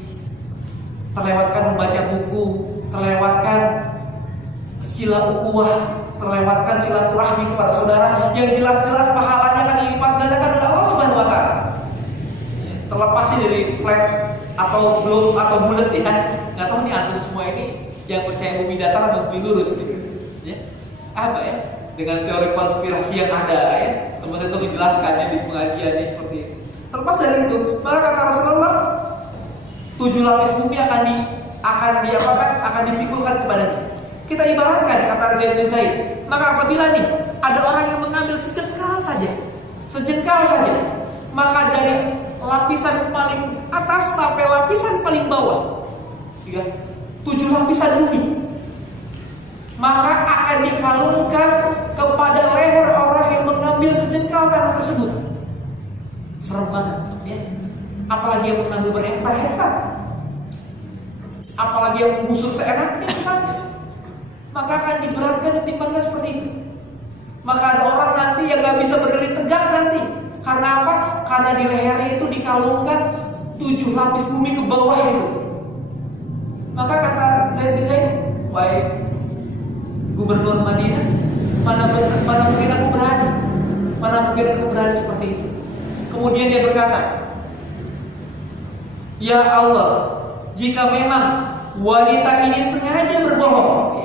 terlewatkan membaca buku, terlewatkan sila ukhuwah, terlewatkan silaturahmi kepada saudara yang jelas-jelas pahalanya akan dilipat gandakan oleh Allah Subhanahu wa taala. Terlepas sih dari flat atau globe atau bulat ya kan. Enggak tahu nih antum semua ini yang percaya bumi datar atau bumi lurus gitu. Ya. Apa ya? Dengan teori konspirasi yang ada ya. Teman itu menjelaskannya di pengajiannya seperti itu. Terlepas dari itu, maka kata Rasulullah, 7 lapis bumi akan dipikulkan kepadanya. Kita ibaratkan kata Zaid bin Zaid, maka apabila nih ada orang yang mengambil sejengkal saja, maka dari lapisan paling atas sampai lapisan paling bawah, ya, 7 lapisan bumi, maka akan dikalungkan kepada leher orang yang mengambil sejengkal tanah tersebut. Serem banget, ya. Apalagi yang mengambil berhektar-hektar, apalagi yang menggusur seenaknya misalnya, maka akan diberatkan dan timbangnya seperti itu. Maka ada orang nanti yang gak bisa berdiri tegak nanti. Karena apa? Karena di lehernya itu dikalungkan 7 lapis bumi ke bawah itu. Maka kata Zaid bin Zaid, wahai gubernur Madinah, mana mungkin aku berani? Mana mungkin aku berani seperti itu? Kemudian dia berkata, ya Allah, jika memang wanita ini sengaja berbohong,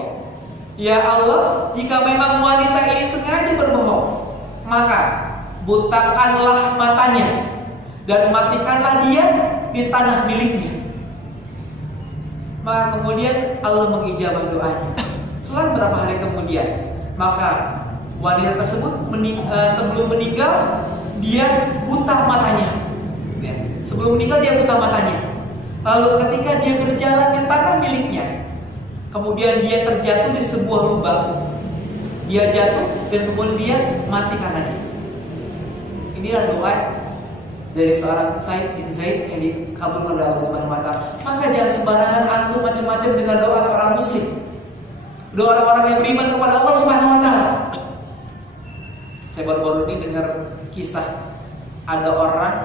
ya Allah, jika memang wanita ini sengaja berbohong, maka butakanlah matanya dan matikanlah dia di tanah miliknya. Maka kemudian Allah mengijabah doanya. Selang beberapa hari kemudian, maka wanita tersebut sebelum meninggal dia buta matanya. Sebelum meninggal dia buta matanya. Lalu ketika dia berjalan di tanah miliknya, kemudian dia terjatuh di sebuah lubang. Dia jatuh dan kemudian dia mati karenanya. Inilah doa dari seorang Said bin Zaid yang dikabulkan oleh Allah Subhanahu wa taala. Maka jangan sembarangan antum macam-macam dengan doa seorang muslim. Doa orang-orang yang beriman kepada Allah Subhanahu wa taala. Saya baru-baru ini dengar kisah ada orang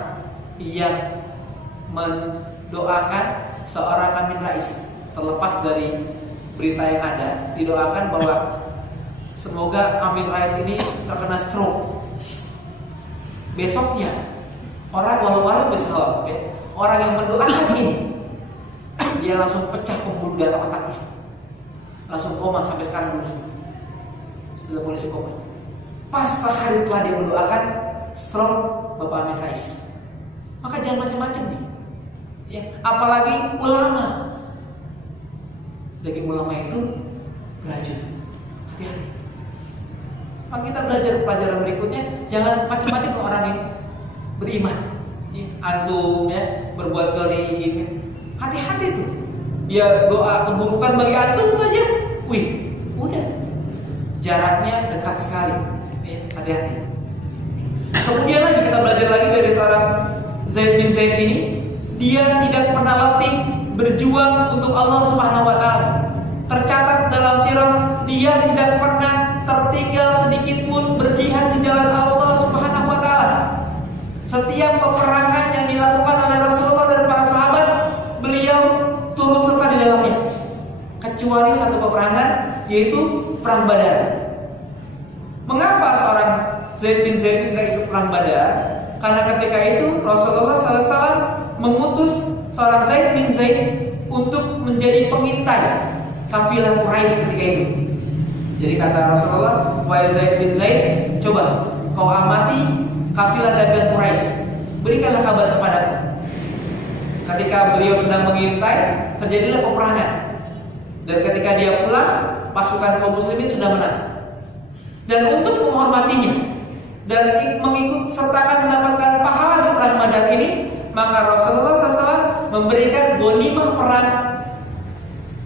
yang mendoakan seorang Amin Rais, terlepas dari berita yang ada, didoakan bahwa semoga Amin Rais ini terkena stroke. Besoknya orang walau besok ya, orang yang mendoakan ini dia langsung pecah pembuluh darah otaknya, langsung koma sampai sekarang belum sembuh, sudah mulai koma. Pas sehari setelah dia mendoakan stroke Bapak Amin Rais. Maka jangan macam-macam nih, ya, apalagi ulama. Daging ulama itu beracun, hati-hati. Maka kita belajar pelajaran berikutnya, jangan macam-macam orang yang beriman. Ya, antum ya berbuat zalim, ya. Hati-hati tuh. Dia doa keburukan bagi antum saja, wih, udah jaraknya dekat sekali. Ya, hati-hati. Kemudian lagi kita belajar lagi dari seorang Zaid bin Zaid ini, dia tidak pernah latih berjuang untuk Allah Subhanahu wa taala. Tercatat dalam sirah dia tidak pernah tertinggal sedikit pun berjihad di jalan Allah Subhanahu wa taala. Setiap peperangan yang dilakukan oleh Rasulullah dan para sahabat, beliau turut serta di dalamnya. Kecuali satu peperangan, yaitu perang Badar. Mengapa seorang Zaid bin Zaid tidak ikut perang Badar? Karena ketika itu Rasulullah SAW mengutus seorang Zaid bin Zaid untuk menjadi pengintai kafilah Quraisy ketika itu. Jadi kata Rasulullah, wahai Zaid bin Zaid, coba kau amati kafilah dagang Quraisy, berikanlah kabar kepadaku. Ketika beliau sedang mengintai, terjadilah peperangan. Dan ketika dia pulang, pasukan kaum muslimin sudah menang. Dan untuk menghormatinya dan mengikut sertakan mendapatkan pahala di perang Badar ini, maka Rasulullah SAW memberikan ghanimah perang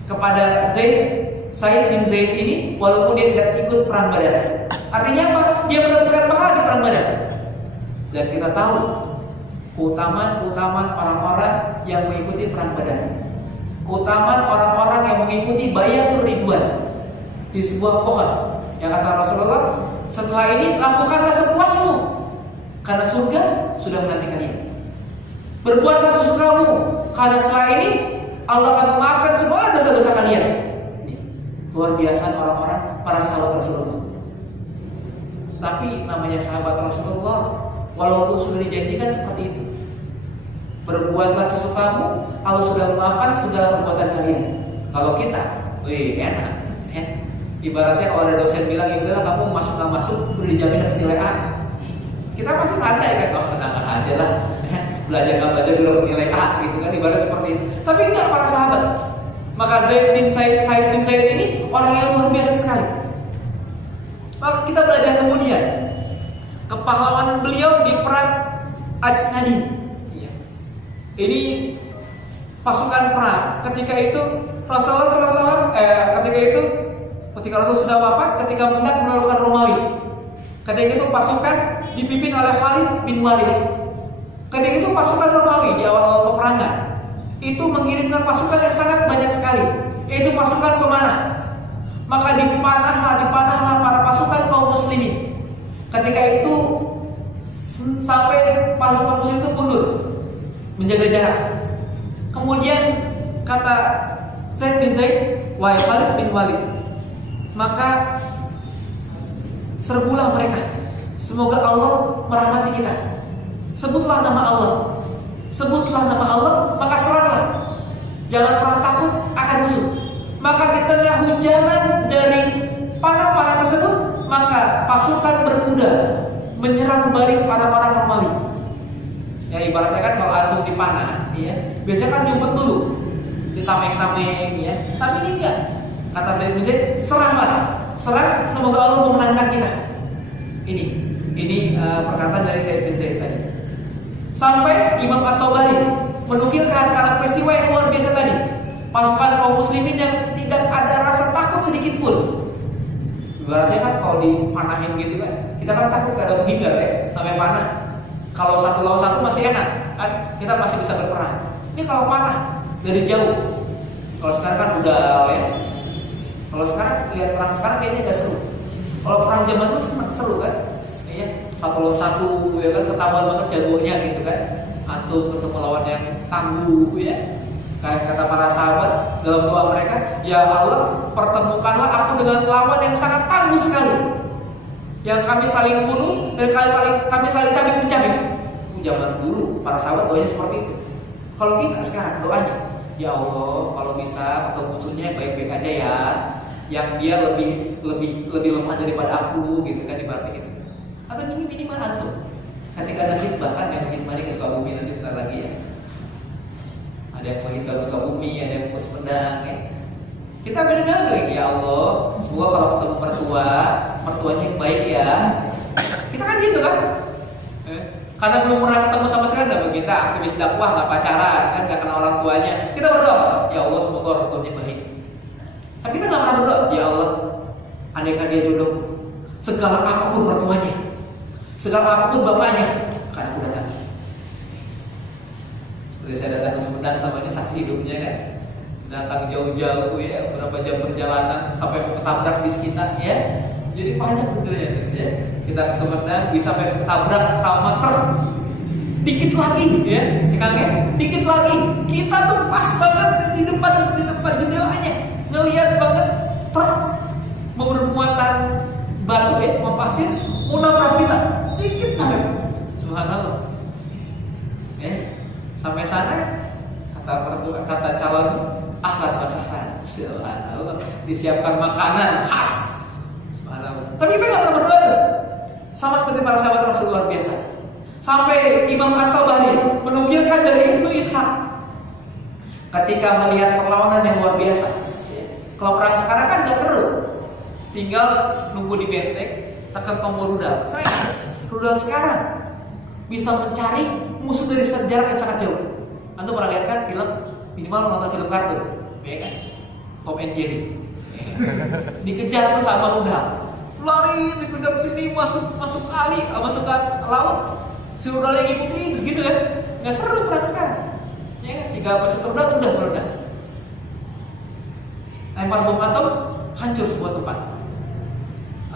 kepada Said bin Zaid ini, walaupun dia tidak ikut perang Badar. Artinya apa? Dia mendapatkan pahala di perang Badar. Dan kita tahu keutamaan orang-orang yang mengikuti perang Badar, keutamaan orang-orang yang mengikuti Bayatul Ridwan di sebuah pohon. Yang kata Rasulullah, setelah ini lakukanlah sepuasmu, karena surga sudah menanti kalian. Berbuatlah sesukamu, karena setelah ini Allah akan memaafkan semua dosa-dosa kalian. Luar biasa orang-orang para sahabat Rasulullah. Tapi namanya sahabat Rasulullah, walaupun sudah dijanjikan seperti itu, berbuatlah sesukamu, Allah sudah memaafkan segala perbuatan kalian. Kalau kita, enak. Ibaratnya kalau ada dosen bilang, ya udahlah kamu masuk nggak masuk, udah dijamin dapat nilai A. Kita masih santai kan, tenang aja lah, belajar nggak belajar dulu dapat nilai A, gitu kan, ibarat seperti itu. Tapi enggak para sahabat. Maka Said bin Zaid ini orang yang luar biasa sekali. Maka kita belajar kemudian kepahlawanan beliau di perang Ajnadi. Ini pasukan perang. Ketika itu Rasulullah SAW, ketika Rasul sudah wafat, ketika hendak menaklukkan Romawi. Ketika itu pasukan dipimpin oleh Khalid bin Walid. Ketika itu pasukan Romawi di awal peperangan itu mengirimkan pasukan yang sangat banyak sekali, yaitu pasukan pemanah. Maka dipanahlah para pasukan kaum muslimin. Ketika itu sampai pasukan muslim itu mundur, menjaga jarak. Kemudian kata Zaid bin Zaid, wahai Khalid bin Walid, maka serbulah mereka. Semoga Allah merahmati kita. Sebutlah nama Allah. Sebutlah nama Allah, maka seranglah. Jangan pernah takut akan musuh. Maka di tengah hujanan dari panah-panah tersebut, maka pasukan berkuda menyerang balik para orang Romawi. Ya ibaratnya kan kalau antum dipanah, ya, biasanya kan diumpet dulu, ditameng-tameng, ya. Tapi ini enggak. Kata Said bin Zaid, seranglah, serang, semoga Allah memenangkan kita. Ini perkataan dari Said bin Zaid tadi. Sampai Imam At-Tabari menukilkan karena peristiwa yang luar biasa tadi, pasukan kaum muslimin yang tidak ada rasa takut sedikit pun. Ibaratnya kan kalau dipanahin gitu kan, kita kan takut gak ada menghindar ya, namanya panah. Kalau satu lawan satu masih enak, kan kita masih bisa berperang. Ini kalau panah dari jauh. Kalau sekarang kan udah ya. Kalau sekarang lihat perang sekarang kayaknya gak seru. Kalau perang zaman dulu seru kan, ya satu lawan satu, ya kan ketahuan banget jagonya gitu kan. Atau ketemu lawan yang tangguh, ya. Kayak kata para sahabat dalam doa mereka, ya Allah pertemukanlah aku dengan lawan yang sangat tangguh sekali, yang kami saling bunuh dan kami saling cabik-mencabik. Zaman dulu para sahabat doanya seperti itu. Kalau kita sekarang doanya, ya Allah kalau bisa atau musuhnya baik-baik aja ya, yang dia lebih lemah daripada aku gitu kan, ibaratnya gitu. Atau minimal antum ketika ada khidbah kan, yang khidbah ke Sukabumi nanti bentar lagi ya. Ada yang menghidbah ke Sukabumi, ada yang pus pedang ya. Kita benar-benar lagi, ya Allah semoga kalau ketemu mertuanya yang baik ya. Kita kan gitu kan, karena belum pernah ketemu sama sekali, dan kita aktivis dakwah nggak pacaran kan, nggak kenal orang tuanya, kita berdoa ya Allah semoga orang tuanya baik. Tapi kita nggak pernah berdoa ya Allah andaikan dia jodoh, segala apapun mertuanya, segala apapun bapaknya, karena aku datang. Seperti saya datang ke Sumedang sama ini saksi hidupnya kan, datang jauh-jauh ya, beberapa jam perjalanan sampai ketabrak bis kita ya. Jadi banyak betulnya ya. Kita ke Sumedang bisa sampai ketabrak sama truk. Dikit lagi ya, Kang ya. Dikit lagi kita tuh pas banget di depan jendelanya, ngelihat banget truk bermuatan batu ya, mau pasir, mau nabrak kita. Dikit banget. Subhanallah. Ya. Sampai sana kata calon ahlan wasahlan, subhanallah, disiapkan makanan khas. Subhanallah. Tapi kita nggak pernah berdoa tuh. Sama seperti para sahabat Rasulullah biasa. Sampai Imam At-Tabari menukilkan dari Ibnu Ishaq ketika melihat perlawanan yang luar biasa. Kalau perang sekarang kan nggak seru, tinggal nunggu di benteng, tekan tombol rudal. Saya rudal sekarang bisa mencari musuh dari jarak yang sangat jauh. Anda pernah lihat kan film, minimal nonton film kartun, ya kan? Tom and Jerry. Dikejar tuh sama rudal. Lari dikejar ke sini, masuk kali, masuk ke laut. Si rudalnya ngikutin terus gitu kan. Enggak seru perang sekarang. Ya kan? 3 pecah rudal udah meledak. Lempar bom atom, hancur sebuah tempat.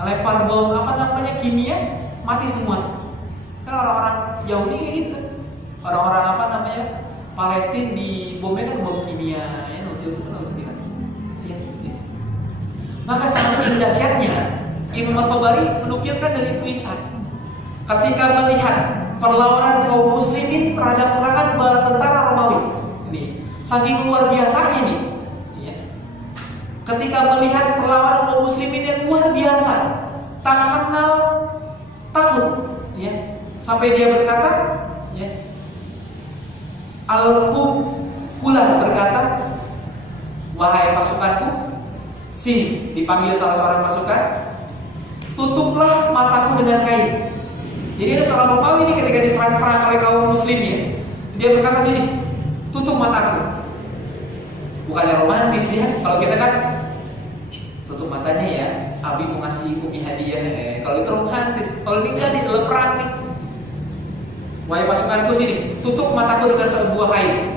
Lempar bom kimia, mati semua. Kan orang-orang Yahudi kayak gitu kan. Orang-orang Palestina di bomnya kan bom kimia ya, nuklir. Ya. Maka sangat dahsyatnya Imam At-Tabari menukilkan dari Ibnu Ishaq ketika melihat perlawanan kaum muslimin terhadap serangan bala tentara Romawi. Ini saking luar biasanya nih. Ya. Ketika melihat perlawanan kaum muslimin yang luar biasa, tak kenal takut, ya. Sampai dia berkata, ya, Al-Qubkulah berkata, wahai pasukanku, sini, dipanggil salah seorang pasukan, tutuplah mataku dengan kain. Jadi ada seorang Romawi ini ketika diserang perang oleh kaum muslimin, dia berkata sini, tutup mataku. Bukannya romantis ya, kalau kita kan tutup matanya ya, Abi mau ngasih Umi hadiah. Kalau itu romantis, kalau ini kan dalam perang nih. Wahai pasukanku sini, tutup mataku dengan sebuah kain.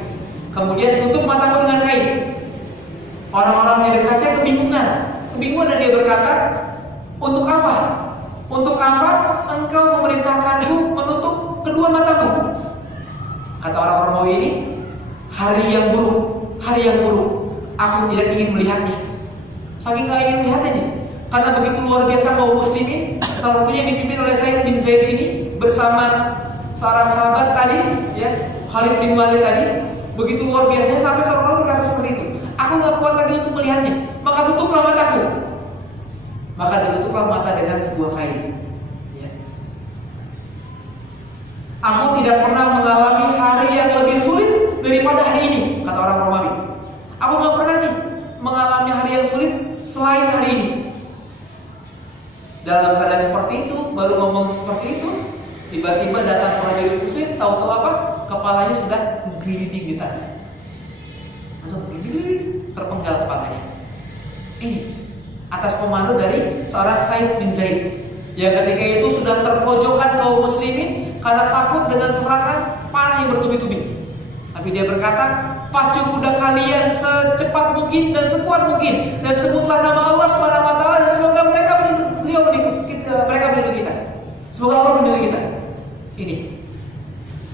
Kemudian tutup mataku dengan kain. Orang-orang di dekatnya kebingungan dan dia berkata, untuk apa? Untuk apa engkau memerintahkanku menutup kedua matamu? Kata orang Romawi ini, hari yang buruk, aku tidak ingin melihatnya. Saking gak ingin melihatnya nih, karena begitu luar biasa kaum muslimin. Salah satunya dipimpin oleh Said bin Zaid ini bersama seorang sahabat tadi, ya, Khalid bin Walid tadi, begitu luar biasanya sampai seorang orang berkata seperti itu. Aku nggak kuat lagi untuk melihatnya, maka tutuplah mataku. Maka ditutuplah mata dengan sebuah kain. Ya. Aku tidak pernah mengalami hari yang lebih sulit daripada hari ini, kata orang Romawi. Aku nggak pernah nih mengalami hari yang sulit selain hari ini. Dalam keadaan seperti itu, baru ngomong seperti itu, tiba-tiba datang prajurit muslim, tahu-tahu apa? Kepalanya sudah gelinding di tanah. Langsung gelinding, terpenggal kepalanya. Ini atas komando dari seorang Said bin Zaid, yang ketika itu sudah terpojokkan kaum muslimin karena takut dengan serangan panah yang bertubi-tubi. Tapi dia berkata, pacu kuda kalian secepat mungkin dan sekuat mungkin, dan sebutlah nama Allah Subhanahu wa taala, dan semoga mereka melindungi kita. Semoga Allah melindungi kita. Ini.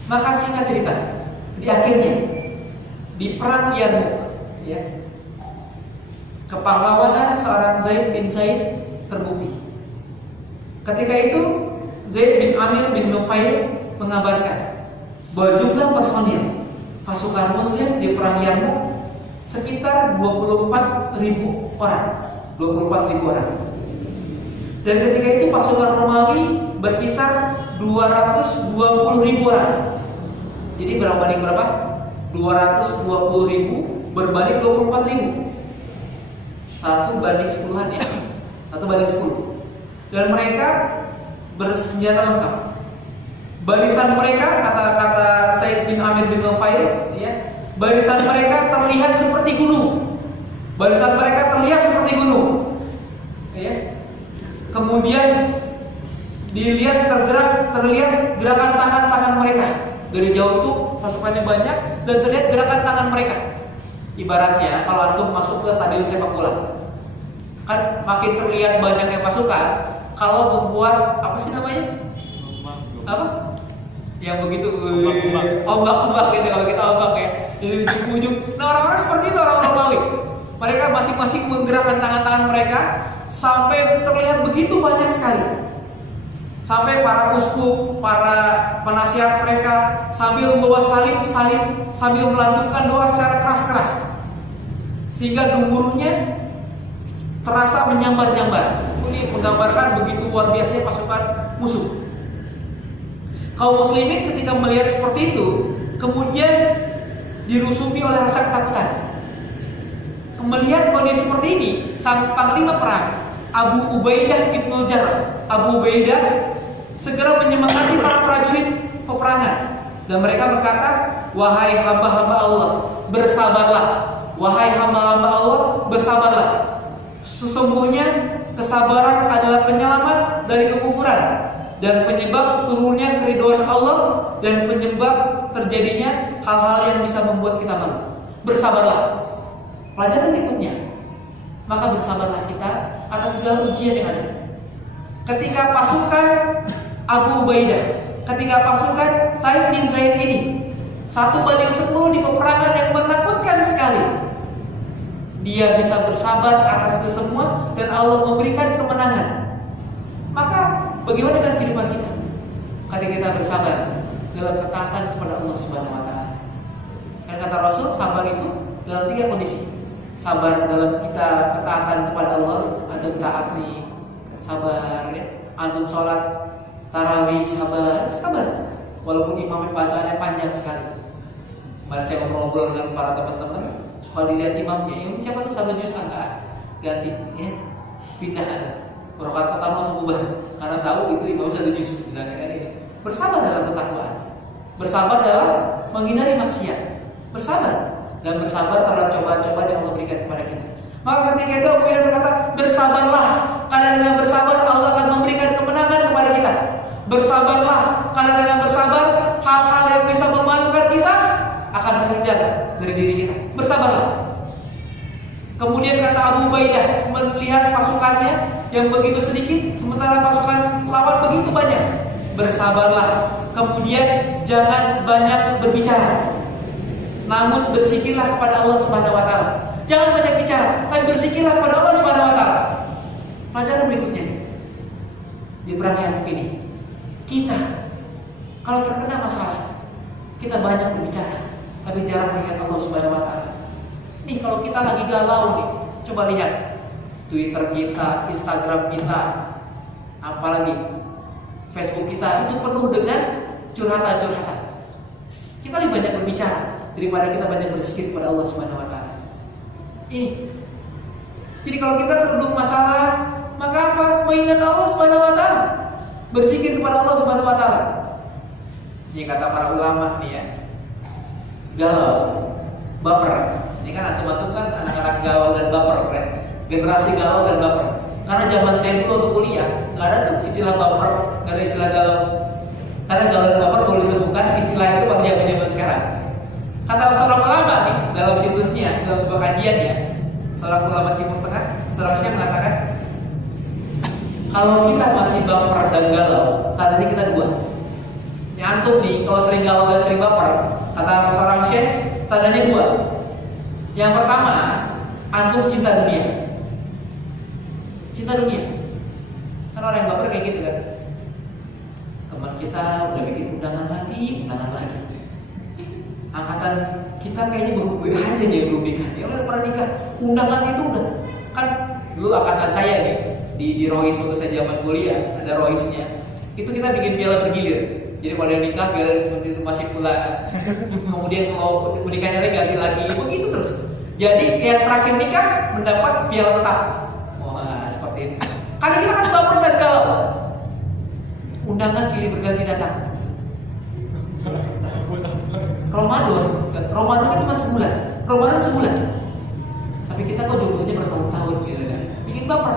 Maka singkat cerita, di akhirnya di perang Yarmuk, ya, kepahlawanan seorang Zaid bin Zaid terbukti. Ketika itu Zaid bin Amir bin Nufail mengabarkan bahwa jumlah personil pasukan muslim di perang Yarmuk sekitar 24.000 orang. 24.000 orang. Dan ketika itu pasukan Romawi berkisar 220.000 orang. Jadi berapa banding berapa? 220.000 berbanding 24.000. 1:10 ya. 1:10. Dan mereka bersenjata lengkap. Barisan mereka, kata Said bin Amir bin Nufail, ya, barisan mereka terlihat seperti gunung. Barisan mereka terlihat seperti gunung. Ya. Kemudian terlihat gerakan tangan mereka. Dari jauh itu pasukannya banyak dan terlihat gerakan tangan mereka. Ibaratnya kalau antum masuk ke stadion sepak bola, kan makin terlihat banyaknya pasukan. Kalau membuat apa sih namanya? Apa? Yang begitu ombak gitu, kalau kita ombak ya di ujung. Nah, orang-orang seperti itu, orang Romawi. Mereka masing-masing menggerakkan tangan-tangan mereka sampai terlihat begitu banyak sekali. Sampai para uskup, para penasihat mereka sambil membawa salib sambil melantunkan doa secara keras-keras. Sehingga gemuruhnya terasa menyambar-nyambar. Ini menggambarkan begitu luar biasanya pasukan musuh. Kaum muslimin ketika melihat seperti itu, kemudian dirusupi oleh rasa ketakutan. Melihat kondisi seperti ini, sang panglima perang Abu Ubaidah ibnul Jarrah, Abu Ubaidah segera menyemangati para prajurit peperangan, dan mereka berkata, wahai hamba-hamba Allah, bersabarlah. Wahai hamba-hamba Allah, bersabarlah. Sesungguhnya kesabaran adalah penyelamat dari kekufuran dan penyebab turunnya keridhaan Allah dan penyebab terjadinya hal-hal yang bisa membuat kita malu. Bersabarlah. Pelajaran berikutnya, maka bersabarlah kita atas segala ujian yang ada. Ketika pasukan Abu Ubaidah, ketika pasukan Said bin Zaid ini 1:10 di peperangan yang menakutkan sekali, dia bisa bersabar atas itu semua dan Allah memberikan kemenangan. Maka bagaimana dengan kehidupan kita ketika kita bersabar dalam ketaatan kepada Allah Subhanahu wa taala? Kan kata Rasul, sabar itu dalam 3 kondisi. Sabar dalam kita ketaatan kepada Allah, antum taat nih, sabar ya. Antum sholat tarawih, sabar. Walaupun imamnya bacaannya panjang sekali. Kemarin saya ngobrol dengan para teman-teman, suka dilihat imamnya, ini siapa tuh 1 juz enggak ganti ya, pindah aja. Rakaat pertama langsung ubah karena tahu itu imamnya 1 juz. Bersabar dalam ketakwaan, bersabar dalam menghindari maksiat, bersabar dan bersabar terhadap cobaan-cobaan yang Allah berikan kepada kita. Maka ketika itu Abu Ubaidah berkata, bersabarlah, karena dengan bersabar Allah akan memberikan kemenangan kepada kita. Bersabarlah, karena dengan bersabar hal-hal yang bisa memalukan kita akan terhindar dari diri kita. Bersabarlah. Kemudian kata Abu Ubaidah, melihat pasukannya yang begitu sedikit sementara pasukan lawan begitu banyak. Bersabarlah. Kemudian jangan banyak berbicara, namun berzikirlah kepada Allah Subhanahu wa taala. Jangan banyak bicara, tapi berzikirlah kepada Allah Subhanahu wa taala. Pelajaran berikutnya di perang Yarmuk ini, kita kalau terkena masalah, kita banyak berbicara, tapi jarang melihat Allah Subhanahu wa taala. Nih kalau kita lagi galau nih, coba lihat Twitter kita, Instagram kita, apalagi Facebook kita itu penuh dengan curhatan. Kita lebih banyak berbicara daripada kita banyak berzikir kepada Allah Subhanahu wa taala. Ini. Jadi kalau kita terlebih masalah, maka apa? Mengingat Allah Subhanahu wa taala. Berzikir kepada Allah Subhanahu wa taala. Ini kata para ulama nih ya. Galau, baper. Ini kan antum kan anak-anak galau dan baper, kan? Generasi galau dan baper. Karena zaman saya dulu untuk kuliah, nggak ada tuh istilah baper, nggak ada istilah galau. Karena galau dan baper baru ditemukan istilah itu pada zaman sekarang. Kata seorang ulama nih dalam situsnya, dalam sebuah kajian ya, seorang ulama Timur Tengah, seorang syekh mengatakan, kalau kita masih baper dan galau, tandanya kita dua. Ini antum nih, kalau sering galau dan sering baper, kata seorang syekh, tandanya dua. Yang pertama, antum cinta dunia. Cinta dunia. Kan orang yang baper kayak gitu kan. Teman kita udah bikin undangan lagi. Angkatan kita kayaknya baru gue aja dia belum nikah. Ya udah pernah nikah. Undangan itu udah kan dulu angkatan saya nih di Rois waktu saya zaman kuliah ada Roisnya. Itu kita bikin piala bergilir. Jadi kalau yang nikah piala seperti itu masih pula. Kemudian kalau menikahnya lagi ganti lagi begitu terus. Jadi yang terakhir nikah mendapat piala tetap. Wah seperti itu. Karena kita kan baper dan galau. Undangan silih berganti datang. Ramadan kan cuma sebulan. Ramadan sebulan. Tapi kita kok jodohnya bertahun-tahun gitu kan. Bikin baper.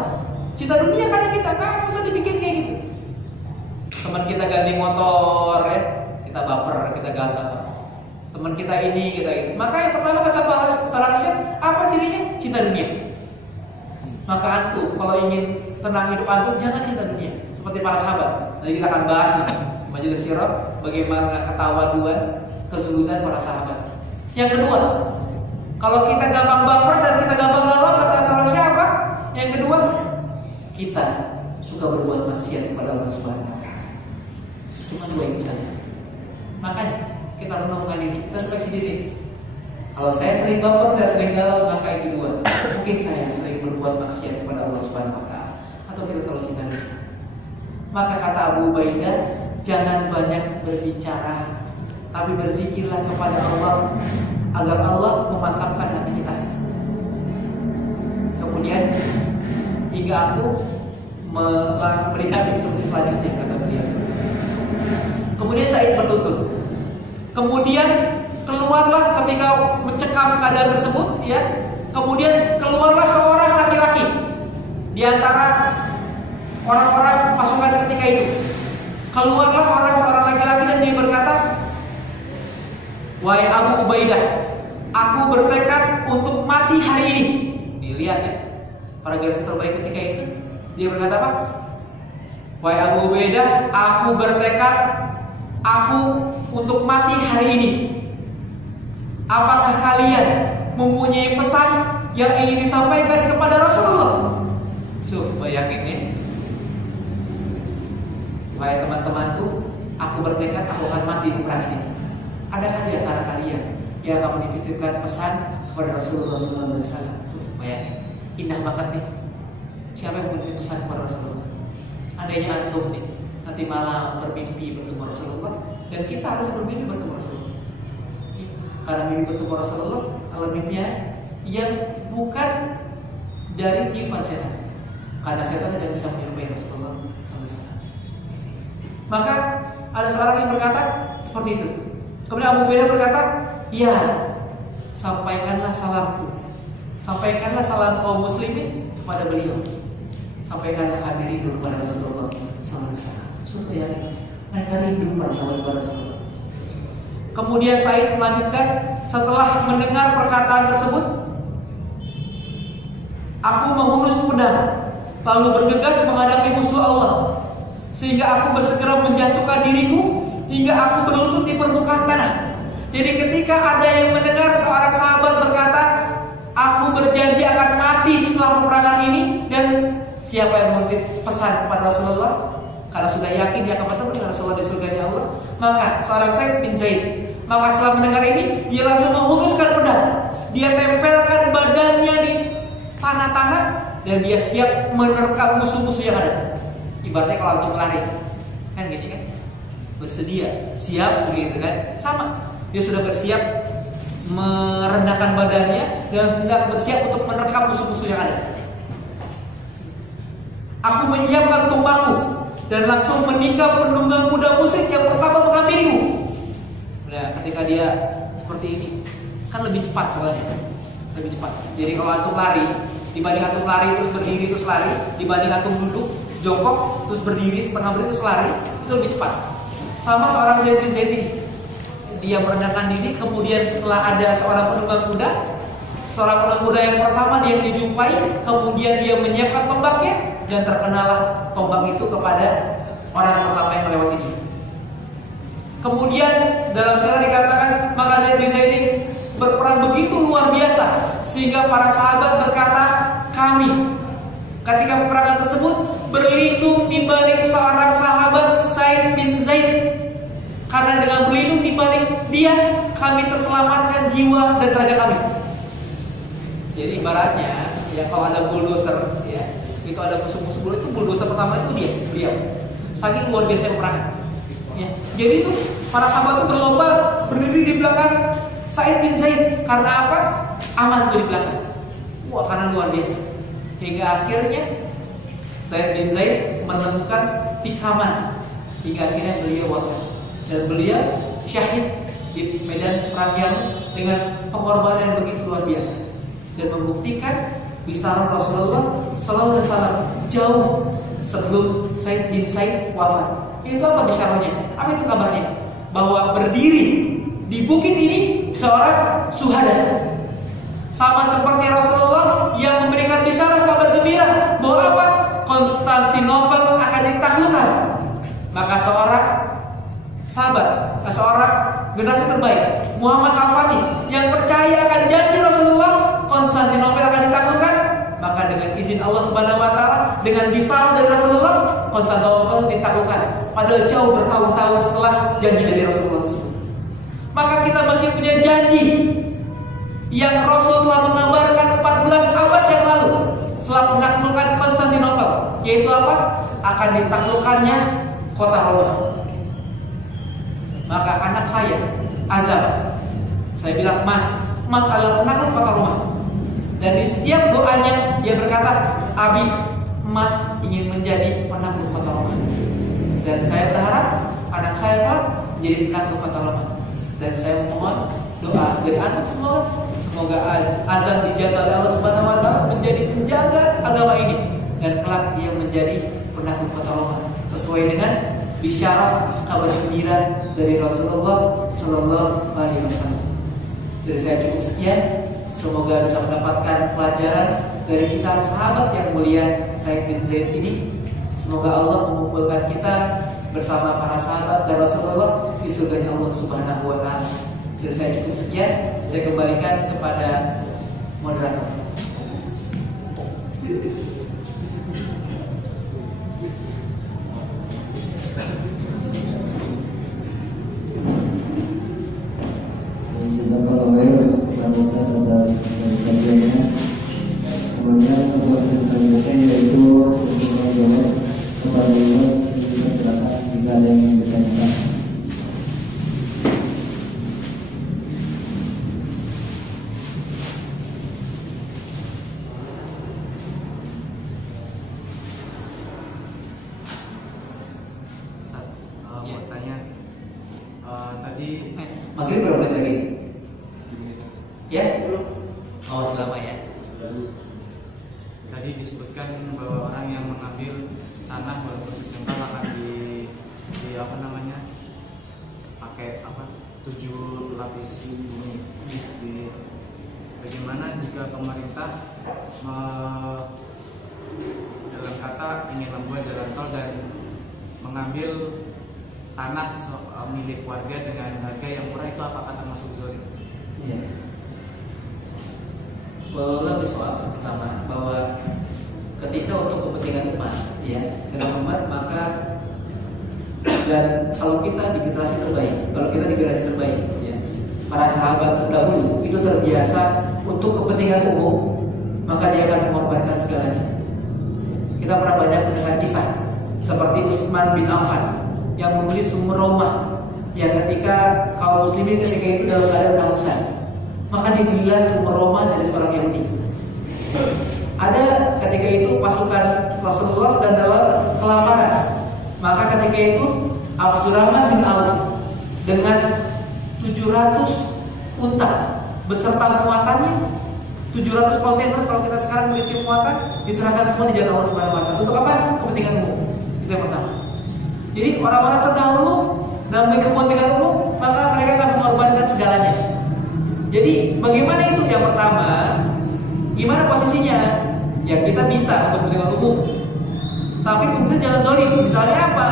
Cinta dunia karena kita nggak usah dibikin kayak gitu. Teman kita ganti motor ya, kita baper, kita gagal. Teman kita ini, kita itu. Maka yang pertama kata seorang syekh, apa cirinya? Cinta dunia. Maka antum kalau ingin tenang hidup antum jangan cinta dunia. Seperti para sahabat. Nanti kita akan bahas nih majelis sirah bagaimana ketawaduan, kezuhudan para sahabat. Yang kedua, kalau kita gampang baper dan kita gampang galau kata seorang siapa? Yang kedua, kita suka berbuat maksiat kepada Allah Subhanahu wa taala. Cuma dua itu saja. Makanya kita renungkan diri, kita introspeksi diri. Kalau saya sering baper, saya sering galau, maka itu dua. Mungkin saya sering berbuat maksiat kepada Allah Subhanahu wa taala atau kita terlalu cinta dunia. Maka kata Abu Ubaidah, jangan banyak berbicara, tapi berzikirlah kepada Allah agar Allah memantapkan hati kita. Kemudian hingga aku memberikan instruksi selanjutnya kata beliau. Kemudian Said bertutur. Kemudian keluarlah ketika mencekam keadaan tersebut, ya. Kemudian keluarlah seorang laki-laki di antara orang-orang pasukan ketika itu. Keluarlah seorang laki-laki dan dia berkata, wahai Abu Ubaidah, aku bertekad untuk mati hari ini. Dilihat ya, para garis terbaik ketika itu. Dia berkata apa? Wahai Abu Ubaidah, aku bertekad untuk mati hari ini. Apakah kalian mempunyai pesan yang ingin disampaikan kepada Rasulullah? Bayangin ya. Wahai teman-temanku, aku bertekad aku akan mati di perang ini. Adakah di antara kalian yang akan menitipkan pesan kepada Rasulullah SAW? Bayangin, indah banget nih. Siapa yang menitip pesan kepada Rasulullah? Andainya antum nih nanti malam bermimpi bertemu Rasulullah, dan kita harus bermimpi bertemu Rasulullah. Karena mimpi bertemu Rasulullah, kalau mimpinya yang bukan dari tiupan setan, karena setan tidak bisa menyerupai Rasulullah SAW. Maka ada seorang yang berkata seperti itu. Kemudian Abu Ubaidah berkata, ya, sampaikanlah salamku, sampaikanlah salam kaum muslimin kepada beliau, sampaikanlah kami rindu kepada Rasulullah SAW. Supaya mereka rindu kepada Rasulullah. Kemudian Said melanjutkan, setelah mendengar perkataan tersebut, aku menghunus pedang, lalu bergegas menghadapi musuh Allah, sehingga aku bersegera menjatuhkan diriku hingga aku berlutut di permukaan tanah. Jadi ketika ada yang mendengar seorang sahabat berkata, aku berjanji akan mati setelah peperangan ini, dan siapa yang menitip pesan kepada Rasulullah, karena sudah yakin dia akan bertemu dengan Rasulullah di surganya Allah, maka seorang Said bin Zaid, maka setelah mendengar ini, dia langsung menghunuskan pedang, dia tempelkan badannya di tanah-tanah, dan dia siap menerkam musuh-musuh yang ada. Ibaratnya kalau antum lari, kan gitu kan? bersedia, siap begitu kan? Sama, dia sudah bersiap merendahkan badannya dan hendak bersiap untuk menerkam musuh-musuh yang ada. Aku menyiapkan tombakku dan langsung menikam penunggang kuda musyrik yang pertama menghampiriku. Nah, ketika dia seperti ini, kan lebih cepat soalnya, lebih cepat. Jadi kalau antum lari, dibanding antum lari terus berdiri terus lari, dibanding antum duduk, jongkok terus berdiri setengah menit terus lari, itu lebih cepat. Sama seorang Zaid bin Zaid ini, dia merendahkan diri, kemudian setelah ada seorang penunggang kuda, seorang penunggang kuda yang pertama dia yang dijumpai, kemudian dia menyiapkan tombaknya dan terkenalah tombak itu kepada orang pertama yang melewati dia. Kemudian dalam sejarah dikatakan maka Zaid bin Zaid ini berperan begitu luar biasa sehingga para sahabat berkata, kami ketika peperangan tersebut berlindung dibanding seorang sahabat Zaid bin Zaid, karena dengan berlindung dibanding dia kami terselamatkan jiwa dan tenaga kami. Jadi ibaratnya ya kalau ada bulldozer ya, itu ada musuh-musuh itu bulldozer pertama itu dia saking luar biasa peperangan ya. Jadi itu para sahabat itu berlomba berdiri di belakang Zaid bin Zaid. Karena apa? Aman tuh di belakang. Wah, karena luar biasa. Hingga akhirnya Zaid bin Zaid menemukan tikaman. Hingga akhirnya beliau wafat. Dan beliau syahid di medan perang yang dengan pengorbanan yang begitu luar biasa. Dan membuktikan bisarat Rasulullah Sallallahu Alaihi Wasallam jauh sebelum Zaid bin Zaid wafat. Itu apa bisyaranya? Apa itu kabarnya? Bahwa berdiri di bukit ini seorang syuhada. Sama seperti Rasulullah yang memberikan bisyarat kabar gembira bahwa apa? Konstantinopel akan ditaklukkan. Maka seorang sahabat, seorang generasi terbaik, Muhammad Al-Fatih yang percaya akan janji Rasulullah Konstantinopel akan ditaklukkan, maka dengan izin Allah Subhanahu wa taala, dengan bisyarat dari Rasulullah, Konstantinopel ditaklukkan. Padahal jauh bertahun-tahun setelah janji dari Rasulullah tersebut. Maka kita masih punya janji yang Rasul telah mengabarkan 14 abad yang lalu setelah menaklukkan Konstantinopel, yaitu apa? Akan ditaklukkannya kota Roma. Maka anak saya Azam, saya bilang mas adalah penakluk kota Roma. Dan di setiap doanya dia berkata, Abi, mas ingin menjadi penakluk kota Roma. Dan saya berharap anak saya kelak menjadi penakluk kota Roma. Dan saya mohon doa dari antum semua, semoga Azam dijaga oleh Allah Subhanahu wa taala menjadi penjaga agama ini dan kelak dia menjadi penakluk kota Roma sesuai dengan bisyarat kabar gembira dari Rasulullah Sallallahu Alaihi Wasallam. Dari saya cukup sekian. Semoga bisa mendapatkan pelajaran dari kisah sahabat yang mulia Zaid bin Zaid ini. Semoga Allah mengumpulkan kita bersama para sahabat dan Rasulullah di surganya Allah Subhanahu wa taala. Dari saya cukup sekian, saya kembalikan kepada moderator. Kemudian untuk selanjutnya yaitu jawab kepada silakan jika ada yang ditanyakan. Mau tanya tadi masih berapa menit lagi? Ya? Oh, selama ya. Tadi disebutkan bahwa orang yang mengambil tanah walaupun sejengkal akan di apa namanya pakai apa 7 lapis bumi. Bagaimana jika pemerintah dalam kata ingin membuat jalan tol dan mengambil tanah milik warga dengan harga yang murah, itu apakah termasuk zalim? Iya. Lebih soal pertama bahwa ketika untuk kepentingan umat, ya, dengan umat maka dan kalau kita di generasi terbaik, ya, para sahabat terdahulu itu terbiasa untuk kepentingan umum, maka dia akan mengorbankan segalanya. Kita pernah banyak mendengar kisah seperti Utsman bin Affan yang membeli sumur Roma, yang ketika kaum muslimin ketika itu dalam keadaan kehausan, maka dibelilah sumur Roma dari seorang Yahudi. Ada ketika itu pasukan Rasulullah sedang dalam kelaparan, maka ketika itu Abdurrahman bin Auf dengan 700 unta beserta muatannya, 700 kontainer kalau kita sekarang berisi muatan, diserahkan semua di jalan Allah Subhanahu wa taala. Untuk apa? Kepentingan umum. Itu yang pertama. Jadi orang-orang terdahulu demi kepentingan umum, maka mereka akan mengorbankan segalanya. Jadi bagaimana itu? Yang pertama, gimana posisinya? Ya kita bisa untuk kepentingan umum, tapi kita jangan zalim. Misalnya apa?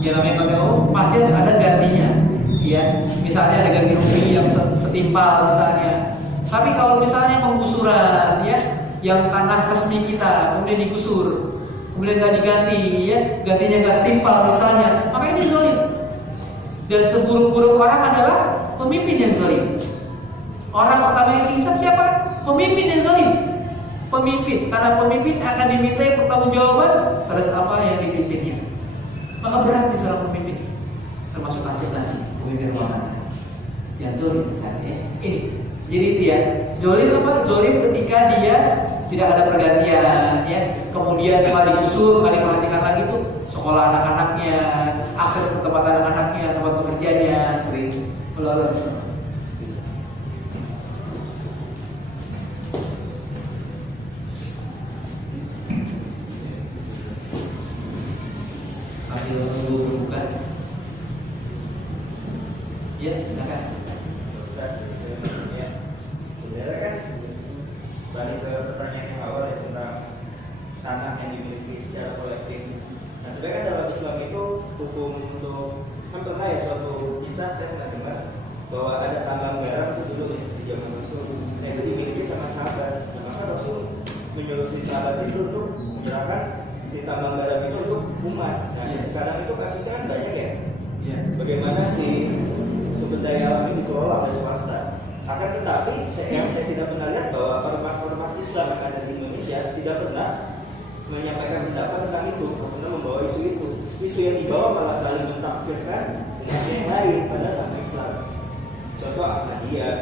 Ya namanya kepentingan umum pasti harus ada gantinya. Ya, misalnya ada ganti rugi yang setimpal misalnya. Tapi kalau misalnya penggusuran, ya, yang tanah resmi kita kemudian digusur, kemudian nggak diganti, ya, gantinya nggak setimpal misalnya, maka ini zalim. Dan seburuk-buruk orang adalah pemimpin yang zalim. Orang pertama yang dihisab siapa? Pemimpin yang zalim. Pemimpin, karena pemimpin akan dimintai pertanggungjawaban atas apa yang dipimpinnya. Maka berat di seorang pemimpin, termasuk Aceh tadi, pemimpin rumah yang zalim kan, ya. Ini. Jadi itu ya, zalim apa? Zalim ketika dia tidak ada pergantian, ya. Kemudian setelah digusur nggak diperhatikan lagi tuh sekolah anak-anaknya, akses ke tempat anak-anaknya, tempat pekerjaannya, seperti itu. Kalau Allah semua. Sambil menunggu berbuka, ya silakan. Sebenarnya kan balik ke pertanyaan yang awal ya tentang tanah yang dimiliki secara kolektif. Nah sebenarnya kan dalam Islam itu hukum untuk kan pernah ya suatu kisah saya pernah dengar bahwa ada tambang garam itu dulu ya, di zaman Rasul. Nah itu dimiliki sama sahabat. Nah maka Rasul menyuruh si sahabat itu untuk menyerahkan si tambang garam itu untuk umat. Nah sekarang itu kasusnya kan banyak ya. Bagaimana si sumber daya alam ini dikelola oleh swasta. Akan tetapi yang saya tidak pernah lihat bahwa ormas-ormas Islam yang ada di Indonesia tidak pernah menyampaikan pendapat tentang itu, tidak pernah membawa isu itu. Isu yang dibawa malah saling mentakfirkan dengan yang lain pada sama Islam. Contoh Ahmadiyah,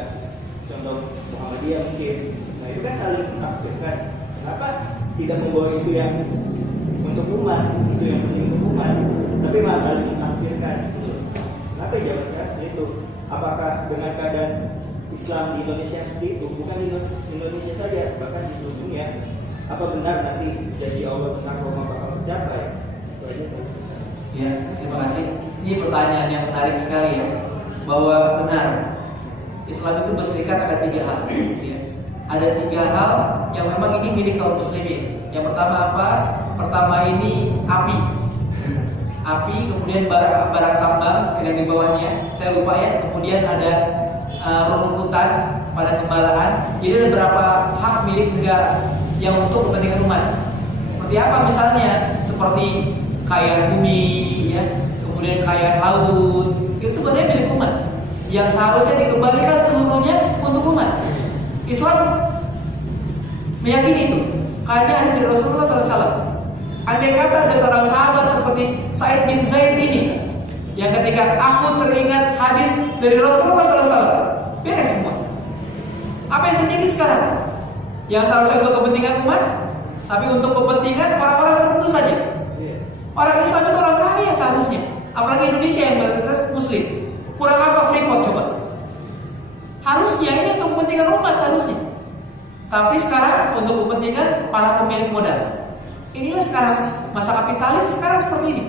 contoh Muhammadiyah mungkin. Nah itu kan saling mentakfirkan. Kenapa tidak membawa isu yang untuk umat, isu yang penting untuk umat, tapi malah saling mentakfirkan? Kenapa jangan sekarang seperti itu? Apakah dengan keadaan Islam di Indonesia seperti itu, bukan di Indonesia saja, bahkan di seluruh dunia, apa benar nanti janji Allah tentang Roma bakal tercapai? Ya, terima kasih. Ini pertanyaan yang menarik sekali ya, bahwa benar Islam itu berserikat akan 3 hal. Ya. Ada 3 hal yang memang ini milik kaum muslimin. Yang pertama apa? Pertama ini api, kemudian barang tambang yang di bawahnya, saya lupa ya. Kemudian ada rumputan pada gembalaan. Jadi ada beberapa hak milik negara yang untuk kepentingan umat. Seperti apa misalnya? Seperti kekayaan bumi, ya, kemudian kekayaan laut. Itu sebenarnya milik umat yang seharusnya dikembalikan seluruhnya untuk umat. Islam meyakini itu. Karena ada dari Rasulullah SAW. Andai kata ada seorang sahabat seperti Sa'id bin Zaid ini, yang ketika aku teringat hadis dari Rasulullah SAW, beres semua. Apa yang terjadi sekarang? Yang seharusnya untuk kepentingan umat, tapi untuk kepentingan orang-orang tertentu saja. Orang Islam itu orang kaya seharusnya, apalagi Indonesia yang mayoritas Muslim. Kurang apa Freeport coba? Harusnya ini untuk kepentingan umat seharusnya. Tapi sekarang untuk kepentingan para pemilik modal. Inilah sekarang masa kapitalis sekarang seperti ini.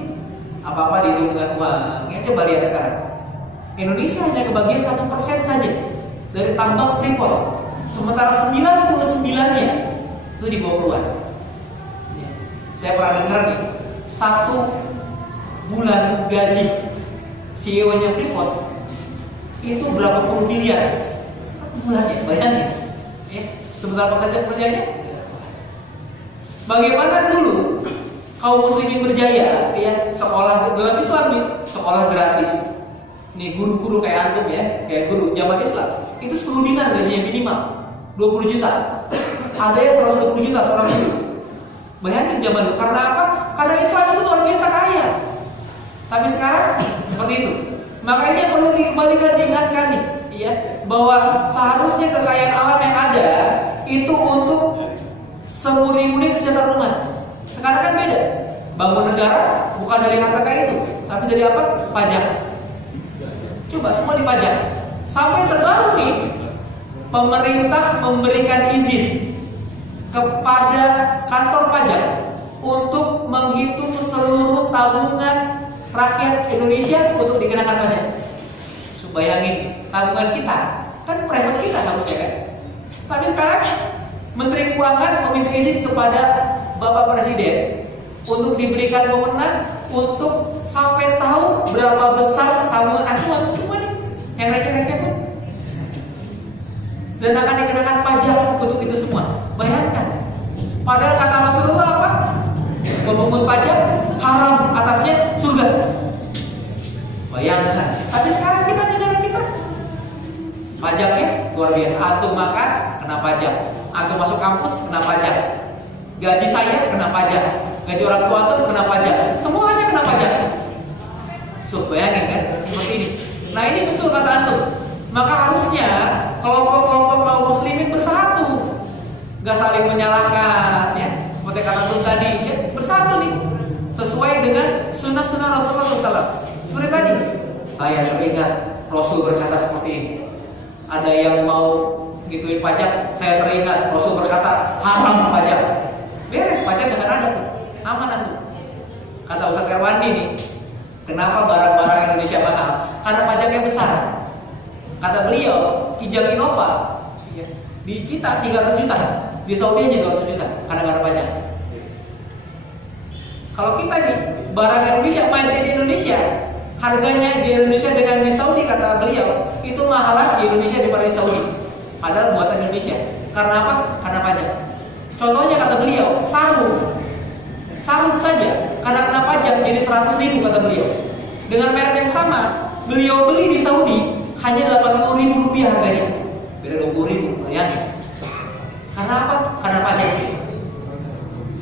Apa-apa dihitung dengan uang. Ya coba lihat sekarang. Indonesia hanya kebagian 1% saja dari tambang Freeport. Sementara 99-nya itu dibawa keluar. Ya. Saya pernah dengar nih, 1 bulan gaji CEO-nya Freeport itu berapa puluh miliar. 1 bulan ya, bayangin. Ya. Sementara pekerja-pekerjanya. Bagaimana dulu kaum muslimin berjaya, ya, sekolah dalam Islam nih, sekolah gratis. Nih guru-guru kayak antum ya, kayak guru zaman Islam, itu 10 dinar gajinya minimal, 20 juta. Ada yang 120 juta seorang guru. Bayangin zaman dulu, karena apa? Karena Islam itu luar biasa kaya. Tapi sekarang seperti itu. Maka ini yang perlu dikembalikan, diingatkan nih, ya, bahwa seharusnya kekayaan alam yang ada itu untuk semurni-murni kesejahteraan umat. Sekarang kan beda. Bangun negara bukan dari harta kaya itu, tapi dari apa? Pajak. Coba semua dipajak. Sampai terbaru nih, pemerintah memberikan izin kepada kantor pajak untuk menghitung seluruh tabungan rakyat Indonesia untuk dikenakan pajak. Bayangin, tabungan kita kan private kita harusnya kan. Tapi sekarang Menteri Keuangan meminta izin kepada Bapak Presiden untuk diberikan wewenang untuk sampai tahu berapa besar tabungan acuan semua nih, yang receh-receh pun, dan akan dikenakan pajak untuk itu semua. Bayangkan, padahal kata Rasulullah apa? Memungut pajak haram, atasnya surga. Bayangkan, tapi sekarang kita negara kita pajaknya luar biasa. Antum makan kena pajak, antum masuk kampus kena pajak, gaji saya kena pajak, gaji orang tua antum kena pajak, semuanya kena pajak. So, bayangin kan seperti ini. Nah, ini betul kata antum. Maka harusnya kelompok-kelompok kaum muslimin bersatu, gak saling menyalahkan, ya. Seperti kata antum tadi, ya, bersatu nih, sesuai dengan sunnah-sunnah Rasulullah SAW. Seperti tadi, saya teringat Rasul berkata seperti ini. Ada yang mau gituin pajak, saya teringat Rasul berkata haram pajak. Beres pajak dengan ada tuh, aman tuh. Kata Ustaz Erwandi nih, kenapa barang-barang Indonesia mahal? Karena pajaknya besar. Kata beliau, Kijang Innova, di kita 300 juta, di Saudi aja 200 juta karena nggak ada pajak. Kalau kita nih barang Indonesia, made in Indonesia, harganya di Indonesia dengan di Saudi, kata beliau itu mahalan di Indonesia daripada di Saudi. Padahal buatan Indonesia. Karena apa? Karena pajak. Contohnya kata beliau, sarung saja karena kena pajak jadi 100.000 kata beliau. Dengan merek yang sama, beliau beli di Saudi hanya 80.000 rupiah harganya. Beda 20.000, bayangin. Karena apa? Karena pajak.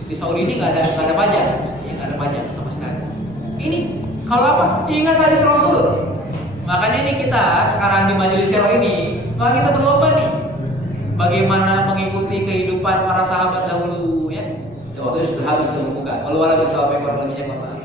Di Saudi ini nggak ada pajak, ya nggak ada pajak sama sekali. Ini kalau apa? Ingat hadis Rasul. Makanya ini kita sekarang di majelis Syaro ini, maka kita berlomba nih, bagaimana mengikuti kehidupan para sahabat dahulu, ya. Waktu itu sudah habis ke buka. Kalau ada bisa ekor lebihnya maaf.